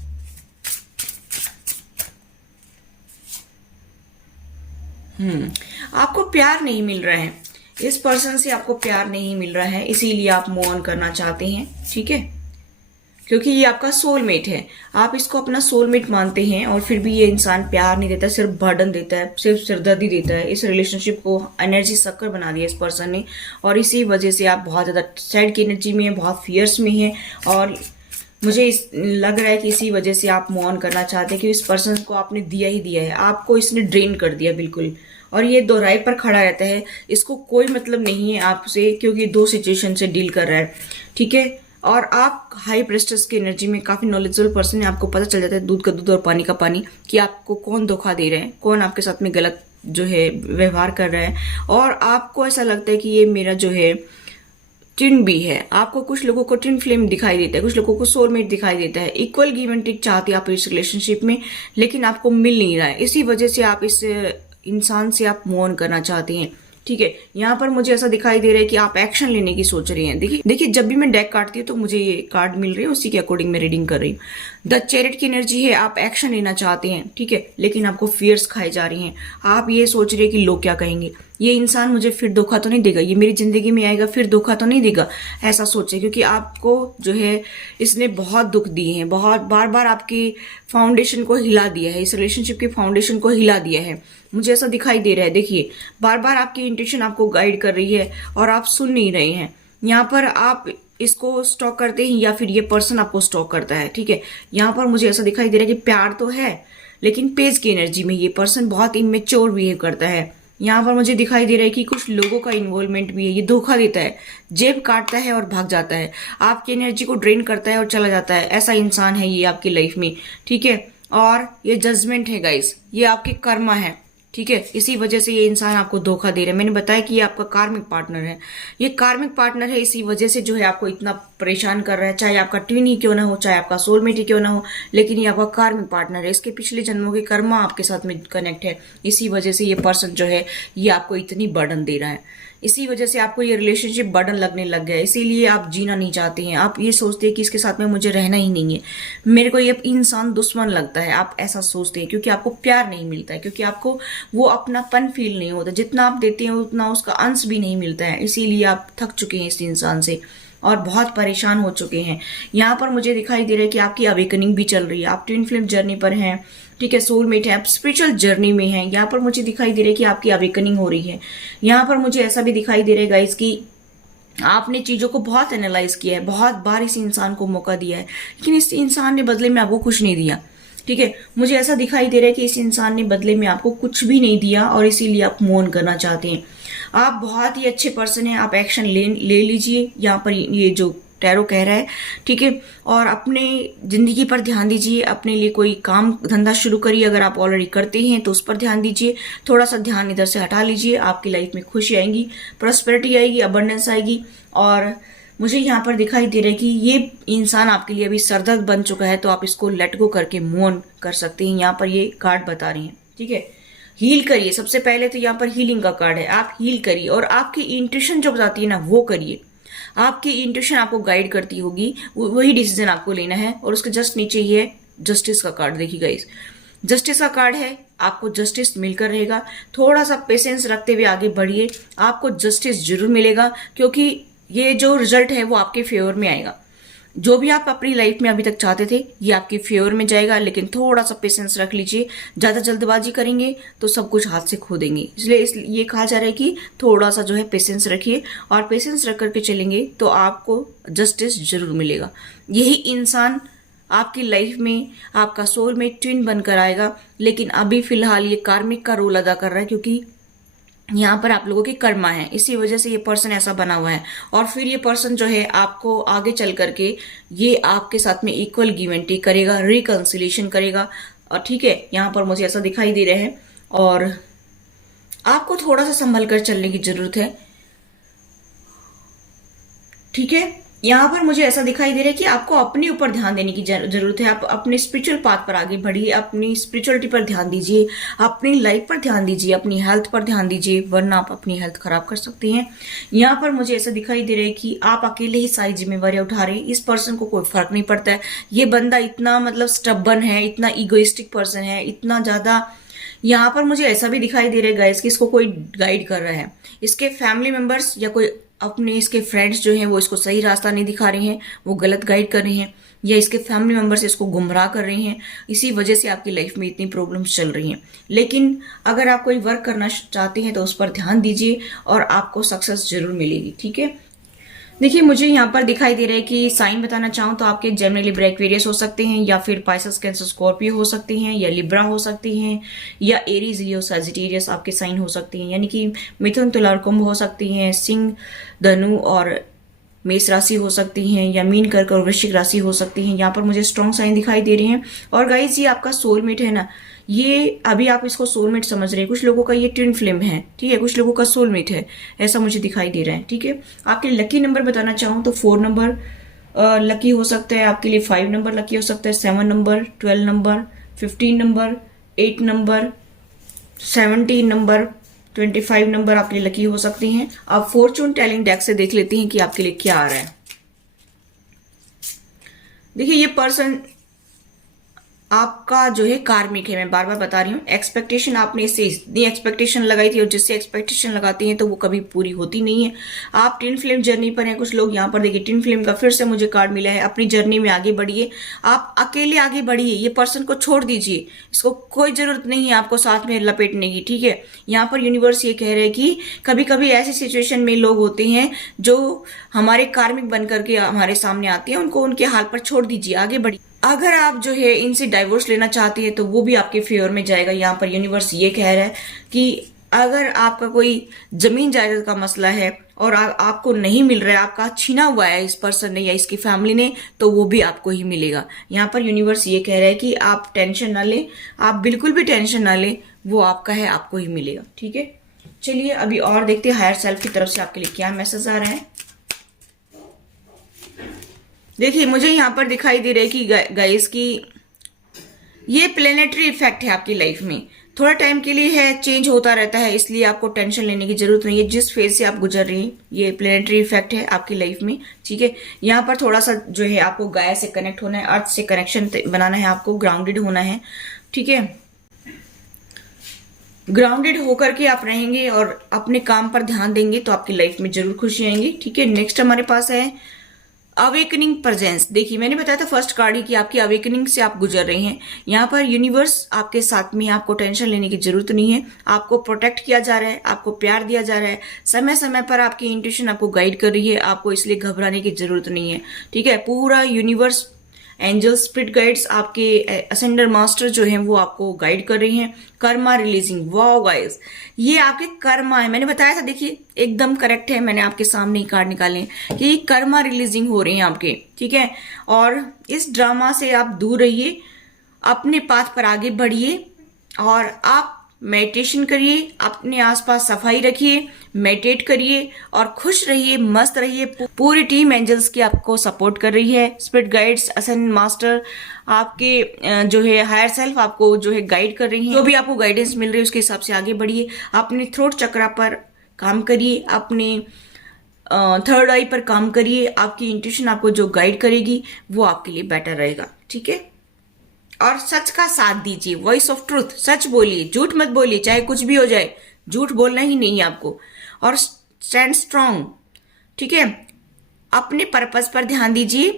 आपको प्यार नहीं मिल रहा है, इस पर्सन से आपको प्यार नहीं मिल रहा है, इसीलिए आप मूव ऑन करना चाहते हैं। ठीक है, क्योंकि ये आपका सोलमेट है, आप इसको अपना सोलमेट मानते हैं और फिर भी ये इंसान प्यार नहीं देता, सिर्फ बर्डन देता है, सिर्फ सिरदर्दी देता है। इस रिलेशनशिप को एनर्जी शक्कर बना दिया इस पर्सन ने और इसी वजह से आप बहुत ज़्यादा सैड की एनर्जी में हैं, बहुत फियर्स में हैं और मुझे लग रहा है कि इसी वजह से आप मूव ऑन करना चाहते हैं कि इस पर्सन को आपने दिया ही दिया है, आपको इसने ड्रेन कर दिया बिल्कुल। और ये दोहराई पर खड़ा रहता है, इसको कोई मतलब नहीं है आपसे, क्योंकि 2 सिचुएशन से डील कर रहा है। ठीक है, और आप हाई प्रेस्टेस की एनर्जी में काफी नॉलेजेबल पर्सन है, आपको पता चल जाता है दूध का दूध और पानी का पानी कि आपको कौन धोखा दे रहा है, कौन आपके साथ में गलत जो है व्यवहार कर रहा है। और आपको ऐसा लगता है कि ये मेरा जो है ट्विन भी है, आपको कुछ लोगों को ट्विन फ्लेम दिखाई देता है, कुछ लोगों को सोलमेट दिखाई देता है। इक्वल गिव एंड टेक चाहते हैं आप इस रिलेशनशिप में, लेकिन आपको मिल नहीं रहा है, इसी वजह से आप इस इंसान से आप मूव ऑन करना चाहते हैं। ठीक है, यहाँ पर मुझे ऐसा दिखाई दे रहा है कि आप एक्शन लेने की सोच रही हैं। देखिए जब भी मैं डेक काटती हूँ तो मुझे ये कार्ड मिल रही है, उसी के अकॉर्डिंग मैं रीडिंग कर रही हूँ। द चैरिट की एनर्जी है, आप एक्शन लेना चाहते हैं। ठीक है, लेकिन आपको फियर्स खाई जा रही हैं, आप ये सोच रहे हैं कि लोग क्या कहेंगे, ये इंसान मुझे फिर धोखा तो नहीं देगा, ये मेरी जिंदगी में आएगा फिर धोखा तो नहीं देगा, ऐसा सोचे। क्योंकि आपको जो है इसने बहुत दुख दिए हैं, बहुत बार बार आपकी फाउंडेशन को हिला दिया है, इस रिलेशनशिप की फाउंडेशन को हिला दिया है। मुझे ऐसा दिखाई दे रहा है, देखिए बार बार आपकी इंट्यूशन आपको गाइड कर रही है और आप सुन नहीं रहे हैं। यहाँ पर आप इसको स्टॉक करते हैं या फिर ये पर्सन आपको स्टॉक करता है। ठीक है, यहाँ पर मुझे ऐसा दिखाई दे रहा है कि प्यार तो है, लेकिन पेज की एनर्जी में ये पर्सन बहुत इमेच्योर बिहेव करता है। यहाँ पर मुझे दिखाई दे रहा है कि कुछ लोगों का इन्वॉल्वमेंट भी है, ये धोखा देता है, जेब काटता है और भाग जाता है, आपकी एनर्जी को ड्रेन करता है और चला जाता है। ऐसा इंसान है ये आपकी लाइफ में। ठीक है, और ये जजमेंट है गाइस, ये आपके कर्मा है। ठीक है, इसी वजह से ये इंसान आपको धोखा दे रहा है। मैंने बताया कि ये आपका कार्मिक पार्टनर है, ये कार्मिक पार्टनर है, इसी वजह से जो है आपको इतना परेशान कर रहा है। चाहे आपका ट्विन ही क्यों ना हो, चाहे आपका सोलमेट ही क्यों ना हो, लेकिन ये आपका कार्मिक पार्टनर है। इसके पिछले जन्मों के कर्मा आपके साथ में कनेक्ट है, इसी वजह से ये पर्सन जो है ये आपको इतनी बर्डन दे रहा है। इसी वजह से आपको ये रिलेशनशिप बर्डन लगने लग गया है, इसीलिए आप जीना नहीं चाहते हैं। आप ये सोचते हैं कि इसके साथ में मुझे रहना ही नहीं है, मेरे को ये इंसान दुश्मन लगता है। आप ऐसा सोचते हैं क्योंकि आपको प्यार नहीं मिलता है, क्योंकि आपको वो अपनापन फील नहीं होता। जितना आप देते हैं उतना उसका अंश भी नहीं मिलता है, इसीलिए आप थक चुके हैं इस इंसान से और बहुत परेशान हो चुके हैं। यहाँ पर मुझे दिखाई दे रहा है कि आपकी अवेकनिंग भी चल रही है, आप ट्विन फ्लेम जर्नी पर हैं, ठीक है, सोलमेट है, आप स्पिरिचुअल जर्नी में हैं। यहाँ पर मुझे दिखाई दे रहा है कि आपकी अवेकनिंग हो रही है। यहाँ पर मुझे ऐसा भी दिखाई दे रहा है गाइस कि आपने चीजों को बहुत एनालाइज किया है, बहुत बार इस इंसान को मौका दिया है, लेकिन इस इंसान ने बदले में आपको कुछ नहीं दिया। ठीक है, मुझे ऐसा दिखाई दे रहा है कि इस इंसान ने बदले में आपको कुछ भी नहीं दिया और इसीलिए आप मूव ऑन करना चाहते हैं। आप बहुत ही अच्छे पर्सन हैं, आप एक्शन ले लीजिए, यहाँ पर ये जो टैरो कह रहा है, ठीक है। और अपने जिंदगी पर ध्यान दीजिए, अपने लिए कोई काम धंधा शुरू करिए। अगर आप ऑलरेडी करते हैं तो उस पर ध्यान दीजिए, थोड़ा सा ध्यान इधर से हटा लीजिए। आपकी लाइफ में खुशी आएगी, प्रॉस्पेरिटी आएगी, अबंडेंस आएगी। और मुझे यहाँ पर दिखाई दे रहा है कि ये इंसान आपके लिए अभी सरदर्द बन चुका है, तो आप इसको लेट गो करके मूव ऑन कर सकते हैं। यहाँ पर ये कार्ड बता रही हैं, ठीक है। हील करिए, सबसे पहले तो यहाँ पर हीलिंग का कार्ड है। आप हील करिए और आपकी इंट्यूशन जो बताती है ना वो करिए। आपकी इंट्यूशन आपको गाइड करती होगी, वही डिसीजन आपको लेना है। और उसके जस्ट नीचे ही है जस्टिस का कार्ड, देखिए गाइस, जस्टिस का कार्ड है। आपको जस्टिस मिलकर रहेगा, थोड़ा सा पेशेंस रखते हुए आगे बढ़िए, आपको जस्टिस जरूर मिलेगा, क्योंकि ये जो रिजल्ट है वो आपके फेवर में आएगा। जो भी आप अपनी लाइफ में अभी तक चाहते थे ये आपके फेवर में जाएगा, लेकिन थोड़ा सा पेशेंस रख लीजिए। ज्यादा जल्दबाजी करेंगे तो सब कुछ हाथ से खो देंगे, इसलिए ये कहा जा रहा है कि थोड़ा सा जो है पेशेंस रखिए, और पेशेंस रख करके चलेंगे तो आपको जस्टिस जरूर मिलेगा। यही इंसान आपकी लाइफ में आपका सोलमेट ट्विन बनकर आएगा, लेकिन अभी फिलहाल ये कार्मिक का रोल अदा कर रहा है, क्योंकि यहाँ पर आप लोगों की कर्मा है, इसी वजह से ये पर्सन ऐसा बना हुआ है। और फिर ये पर्सन जो है आपको आगे चल करके ये आपके साथ में इक्वल गिव एंड टेक करेगा, रिकंसिलिएशन करेगा। और ठीक है, यहाँ पर मुझे ऐसा दिखाई दे रहा है, और आपको थोड़ा सा संभल कर चलने की जरूरत है, ठीक है। यहाँ पर मुझे ऐसा दिखाई दे रहा है कि आपको अपने ऊपर ध्यान देने की जरूरत है। आप अपने स्पिरिचुअल पाथ पर आगे बढ़िए, अपनी स्पिरिचुअलिटी पर ध्यान दीजिए, अपनी लाइफ पर ध्यान दीजिए, अपनी हेल्थ पर ध्यान दीजिए, वरना आप अपनी हेल्थ खराब कर सकते हैं। यहाँ पर मुझे ऐसा दिखाई दे रहा है कि आप अकेले ही सारी जिम्मेवारियां उठा रहे हैं, इस पर्सन को कोई फर्क नहीं पड़ता है। ये बंदा इतना मतलब स्टबर्न है, इतना इगोइस्टिक पर्सन है, इतना ज्यादा। यहाँ पर मुझे ऐसा भी दिखाई दे रहा है गाइस कि इसको कोई गाइड कर रहा है, इसके फैमिली मेंबर्स या कोई अपने इसके फ्रेंड्स जो हैं वो इसको सही रास्ता नहीं दिखा रहे हैं, वो गलत गाइड कर रहे हैं, या इसके फैमिली मेंबर्स इसको गुमराह कर रहे हैं। इसी वजह से आपकी लाइफ में इतनी प्रॉब्लम्स चल रही हैं। लेकिन अगर आप कोई वर्क करना चाहते हैं तो उस पर ध्यान दीजिए और आपको सक्सेस जरूर मिलेगी, ठीक है। देखिए, मुझे यहाँ पर दिखाई दे रहा है कि साइन बताना चाहूँ तो आपके जेमिनी लिब्रा एक्वेरियस हो सकते हैं, या फिर पाइसेस कैंसर स्कॉर्पियो हो सकते हैं, या लिब्रा हो सकते हैं, या एरीज लियो सजिटेरियस आपके साइन हो सकते हैं। यानी कि मिथुन तुला और कुंभ हो सकती हैं, सिंह धनु और मेष राशि हो सकती हैं, या मीन कर्क और वृश्चिक राशि हो सकती हैं। यहाँ पर मुझे स्ट्रॉन्ग साइन दिखाई दे रहे हैं। और गाइस, ये आपका सोलमेट है ना, ये अभी आप इसको सोलमेट समझ रहे हैं, कुछ लोगों का ये ट्विन फ्लेम है, ठीक है, कुछ लोगों का सोलमेट है, ऐसा मुझे दिखाई दे रहा है, ठीक है। आपके लकी नंबर बताना चाहूँ तो 4 नंबर लकी हो सकता है आपके लिए, 5 नंबर लकी हो सकता है, 7 number, 12 number, 15 number, 8 number, 17 number, 25 number आपके लिए लकी हो सकती हैं। आप फॉर्चून टेलिंग डेक से देख लेते हैं कि आपके लिए क्या आ रहा है। देखिए, ये पर्सन आपका जो है कार्मिक है, मैं बार बार बता रही हूँ। एक्सपेक्टेशन आपने इससे इतनी एक्सपेक्टेशन लगाई थी, और जिससे एक्सपेक्टेशन लगाती हैं तो वो कभी पूरी होती नहीं है। आप ट्विन फ्लेम जर्नी पर हैं, कुछ लोग यहाँ पर देखिए ट्विन फ्लेम का फिर से मुझे कार्ड मिला है। अपनी जर्नी में आगे बढ़िए, आप अकेले आगे बढ़िए, ये पर्सन को छोड़ दीजिए, इसको कोई जरूरत नहीं है आपको साथ में लपेटने की, ठीक है। यहाँ पर यूनिवर्स ये कह रहे हैं कि कभी कभी ऐसी सिचुएशन में लोग होते हैं जो हमारे कार्मिक बन करके हमारे सामने आते हैं, उनको उनके हाल पर छोड़ दीजिए, आगे बढ़िए। अगर आप जो है इनसे डाइवोर्स लेना चाहते हैं तो वो भी आपके फेवर में जाएगा। यहाँ पर यूनिवर्स ये कह रहा है कि अगर आपका कोई जमीन जायदाद का मसला है और आपको नहीं मिल रहा है, आपका छीना हुआ है इस पर्सन ने या इसकी फैमिली ने, तो वो भी आपको ही मिलेगा। यहाँ पर यूनिवर्स ये कह रहा है कि आप टेंशन ना लें, आप बिल्कुल भी टेंशन ना लें, वो आपका है, आपको ही मिलेगा। ठीक है, चलिए अभी और देखते हैं हायर सेल्फ की तरफ से आपके लिए क्या मैसेज आ रहा है। देखिए मुझे यहाँ पर दिखाई दे रहा है कि गाइस की ये प्लेनेटरी इफेक्ट है आपकी लाइफ में, थोड़ा टाइम के लिए है, चेंज होता रहता है, इसलिए आपको टेंशन लेने की जरूरत नहीं है। जिस फेज से आप गुजर रही हैं ये प्लेनेटरी इफेक्ट है आपकी लाइफ में। ठीक है, यहाँ पर थोड़ा सा जो है आपको गाय से कनेक्ट होना है, अर्थ से कनेक्शन बनाना है, आपको ग्राउंडेड होना है। ठीक है, ग्राउंडेड होकर के आप रहेंगे और अपने काम पर ध्यान देंगे तो आपकी लाइफ में जरूर खुशी आएंगी। ठीक है, नेक्स्ट हमारे पास है अवेकनिंग प्रेजेंस। देखिए मैंने बताया था फर्स्ट कार्ड ही कि आपकी अवेकनिंग से आप गुजर रहे हैं। यहाँ पर यूनिवर्स आपके साथ में है, आपको टेंशन लेने की जरूरत नहीं है, आपको प्रोटेक्ट किया जा रहा है, आपको प्यार दिया जा रहा है, समय समय पर आपकी इंट्यूशन आपको गाइड कर रही है, आपको इसलिए घबराने की जरूरत नहीं है। ठीक है, पूरा यूनिवर्स, एंजल, स्पिरिट गाइड्स, आपके असेंडर मास्टर जो हैं वो आपको गाइड कर रही हैं। कर्मा रिलीजिंग, वाओ गाइस, ये आपके कर्मा है। मैंने बताया था, देखिए एकदम करेक्ट है, मैंने आपके सामने ही कार्ड निकाले कि ये कर्मा रिलीजिंग हो रही है आपके। ठीक है, और इस ड्रामा से आप दूर रहिए, अपने पाथ पर आगे बढ़िए और आप मेडिटेशन करिए, अपने आसपास सफाई रखिए, मेडिटेट करिए और खुश रहिए, मस्त रहिए। पूरी टीम एंजल्स की आपको सपोर्ट कर रही है, स्पिरिट गाइड्स, असेंडेंट मास्टर, आपके जो है हायर सेल्फ आपको जो है गाइड कर रही है। जो भी आपको गाइडेंस मिल रही है उसके हिसाब से आगे बढ़िए, अपने थ्रोट चक्रा पर काम करिए, अपने थर्ड आई पर काम करिए, आपकी इंट्यूशन आपको जो गाइड करेगी वो आपके लिए बेटर रहेगा। ठीक है, और सच का साथ दीजिए, वॉइस ऑफ ट्रूथ, सच बोलिए, झूठ मत बोलिए, चाहे कुछ भी हो जाए, झूठ बोलना ही नहीं है आपको। और स्टैंड स्ट्रांग। ठीक है, अपने पर्पस पर ध्यान दीजिए,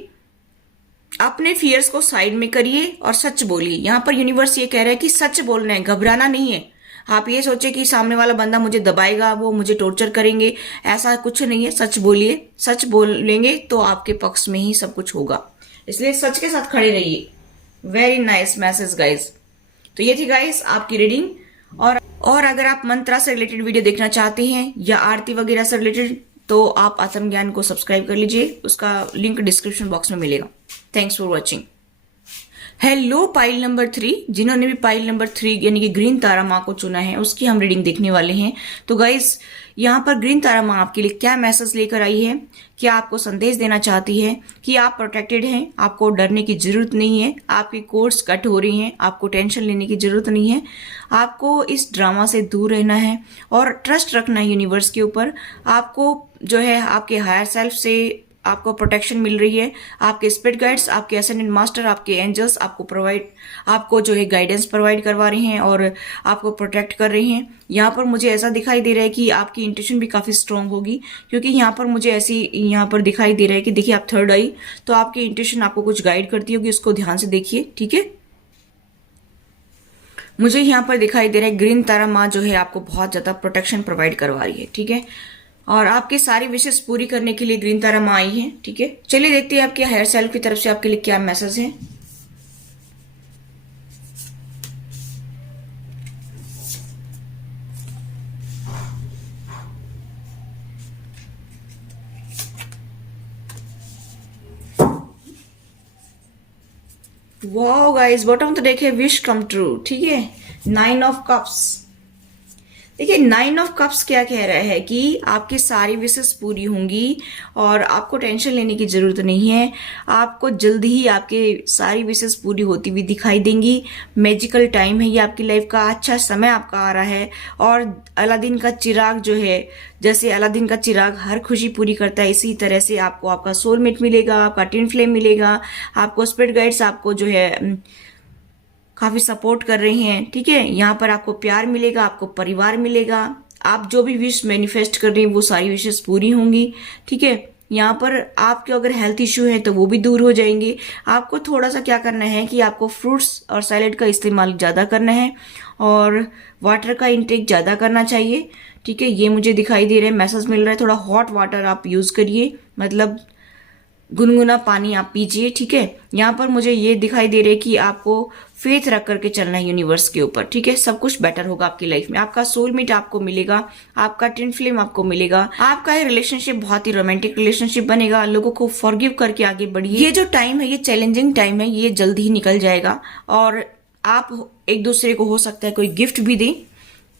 अपने फियर्स को साइड में करिए और सच बोलिए। यहां पर यूनिवर्स ये कह रहा है कि सच बोलना है, घबराना नहीं है। आप ये सोचे कि सामने वाला बंदा मुझे दबाएगा, वो मुझे टॉर्चर करेंगे, ऐसा कुछ नहीं है। सच बोलिए, सच बोलेंगे तो आपके पक्ष में ही सब कुछ होगा, इसलिए सच के साथ खड़े रहिए। Very nice message guys. तो ये थी गाइज आपकी रीडिंग। और अगर आप मंत्रा से रिलेटेड वीडियो देखना चाहते हैं या आरती वगैरह से रिलेटेड, तो आप आत्म ज्ञान को सब्सक्राइब कर लीजिए, उसका लिंक डिस्क्रिप्शन बॉक्स में मिलेगा। Thanks for watching. Hello pile number 3, जिन्होंने भी पाइल नंबर 3 यानी कि ग्रीन तारा माँ को चुना है उसकी हम रीडिंग देखने वाले हैं। तो गाइज यहाँ पर ग्रीन तारा माँ आपके लिए क्या मैसेज लेकर आई है, क्या आपको संदेश देना चाहती है कि आप प्रोटेक्टेड हैं, आपको डरने की जरूरत नहीं है, आपकी कोर्स कट हो रही हैं, आपको टेंशन लेने की जरूरत नहीं है, आपको इस ड्रामा से दूर रहना है और ट्रस्ट रखना है यूनिवर्स के ऊपर। आपको जो है आपके हायर सेल्फ से आपको प्रोटेक्शन मिल रही है, आपके स्पिरिट गाइड्स, आपके असेंडेंट मास्टर, आपके एंजल्स आपको जो है गाइडेंस प्रोवाइड करवा रहे हैं और आपको प्रोटेक्ट कर रहे हैं। यहाँ पर मुझे ऐसा दिखाई दे रहा है कि आपकी इंट्यूशन भी काफी स्ट्रांग होगी, क्योंकि यहाँ पर मुझे ऐसी यहाँ पर दिखाई दे रहा है कि देखिए आप थर्ड आई, तो आपकी इंट्यूशन आपको कुछ गाइड करती होगी, उसको ध्यान से देखिए। ठीक है, मुझे यहाँ पर दिखाई दे रहा है ग्रीन तारा माँ जो है आपको बहुत ज्यादा प्रोटेक्शन प्रोवाइड करवा रही है। ठीक है, और आपके सारी विशेष पूरी करने के लिए ग्रीन तारा माँ आई है। ठीक है, चलिए देखते हैं आपके हायर सेल्फ की तरफ से आपके लिए क्या मैसेज है। वाओ गाइस, बॉटम तो देखिए विश कम ट्रू। ठीक है, 9 ऑफ कप्स। देखिए 9 ऑफ कप्स क्या कह रहा है कि आपकी सारी विशेष पूरी होंगी और आपको टेंशन लेने की जरूरत नहीं है। आपको जल्दी ही आपके सारी विशेष पूरी होती हुई दिखाई देंगी। मैजिकल टाइम है ये आपकी लाइफ का, अच्छा समय आपका आ रहा है। और अलादीन का चिराग जो है, जैसे अलादीन का चिराग हर खुशी पूरी करता है, इसी तरह से आपको आपका सोलमेट मिलेगा, आपका ट्विन फ्लेम मिलेगा, आपको स्पिरिट गाइड्स आपको जो है काफी सपोर्ट कर रहे हैं। ठीक है, यहाँ पर आपको प्यार मिलेगा, आपको परिवार मिलेगा, आप जो भी विश मैनिफेस्ट कर रहे हैं वो सारी विशेष पूरी होंगी। ठीक है, यहाँ पर आपके अगर हेल्थ इश्यू है तो वो भी दूर हो जाएंगे। आपको थोड़ा सा क्या करना है कि आपको फ्रूट्स और सैलेड का इस्तेमाल ज्यादा करना है और वाटर का इंटेक ज्यादा करना चाहिए। ठीक है, ये मुझे दिखाई दे रहा है, मैसेज मिल रहा है। थोड़ा हॉट वाटर आप यूज करिए, मतलब गुनगुना पानी आप पीजिए। ठीक है, यहाँ पर मुझे ये दिखाई दे रहा है कि आपको फेथ रख करके चलना है यूनिवर्स के ऊपर। ठीक है, सब कुछ बेटर होगा आपकी लाइफ में। आपका सोलमेट आपको मिलेगा, आपका ट्विन फ्लेम आपको मिलेगा, आपका ये रिलेशनशिप बहुत ही रोमांटिक रिलेशनशिप बनेगा। लोगों को फॉरगिव करके आगे बढ़िए। ये जो टाइम है ये चैलेंजिंग टाइम है, ये जल्दी ही निकल जाएगा और आप एक दूसरे को हो सकता है कोई गिफ्ट भी दें,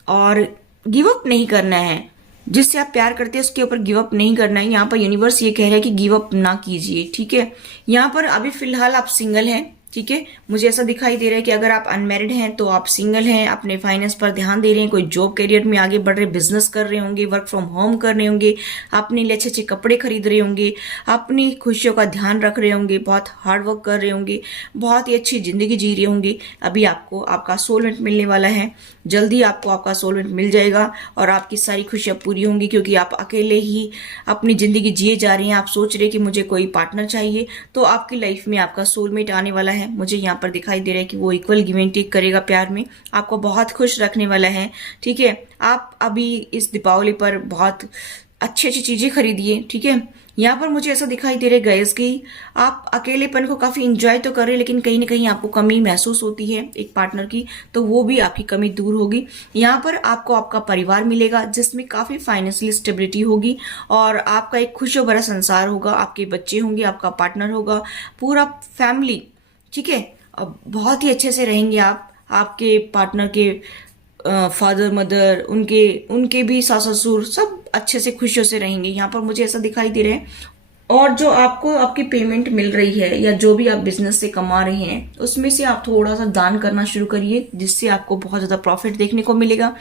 और गिव अप नहीं करना है। जिससे आप प्यार करते हैं उसके ऊपर गिव अप नहीं करना है। यहाँ पर यूनिवर्स ये कह रहा है कि गिव अप ना कीजिए, ठीक है। यहाँ पर अभी फिलहाल आप सिंगल हैं, ठीक है। मुझे ऐसा दिखाई दे रहा है कि अगर आप अनमैरिड हैं तो आप सिंगल हैं, अपने फाइनेंस पर ध्यान दे रहे हैं, कोई जॉब करियर में आगे बढ़ रहे, बिजनेस कर रहे होंगे, वर्क फ्रॉम होम कर रहे होंगे, अपने लिए अच्छे अच्छे कपड़े खरीद रहे होंगे, अपनी खुशियों का ध्यान रख रहे होंगे, बहुत हार्ड वर्क कर रहे होंगे, बहुत ही अच्छी जिंदगी जी रहे होंगे। अभी आपको आपका सोलमेट मिलने वाला है, जल्दी आपको आपका सोलमेट मिल जाएगा और आपकी सारी खुशियां पूरी होंगी, क्योंकि आप अकेले ही अपनी जिंदगी जिए जा रहे हैं। आप सोच रहे हैं कि मुझे कोई पार्टनर चाहिए, तो आपकी लाइफ में आपका सोलमेट आने वाला है। मुझे यहाँ पर दिखाई दे रहा है कि वो इक्वल गिव एंड टेक करेगा प्यार में, आपको बहुत खुश रखने वाला है, ठीक है। आप अभी इस दीपावली पर बहुत अच्छी अच्छी चीजें खरीदिए, ठीक है। यहाँ पर मुझे ऐसा दिखाई दे रहा है गाइस कि आप अकेलेपन को काफी इंजॉय तो कर रहे हैं, लेकिन कहीं ना कहीं आपको कमी महसूस होती है एक पार्टनर की, तो वो भी आपकी कमी दूर होगी। यहाँ पर आपको आपका परिवार मिलेगा जिसमें काफी फाइनेंशियल स्टेबिलिटी होगी, और आपका एक खुशियों भरा संसार होगा, आपके बच्चे होंगे, आपका पार्टनर होगा, पूरा फैमिली, ठीक है। अब बहुत ही अच्छे से रहेंगे आप, आपके पार्टनर के फादर मदर, उनके उनके भी सास ससुर सब अच्छे से खुशियों से रहेंगे। यहाँ पर मुझे ऐसा दिखाई दे रहा है। और जो आपको आपकी पेमेंट मिल रही है या जो भी आप बिजनेस से कमा रहे हैं, उसमें से आप थोड़ा सा दान करना शुरू करिए, जिससे आपको बहुत ज्यादा प्रॉफिट देखने को मिलेगा।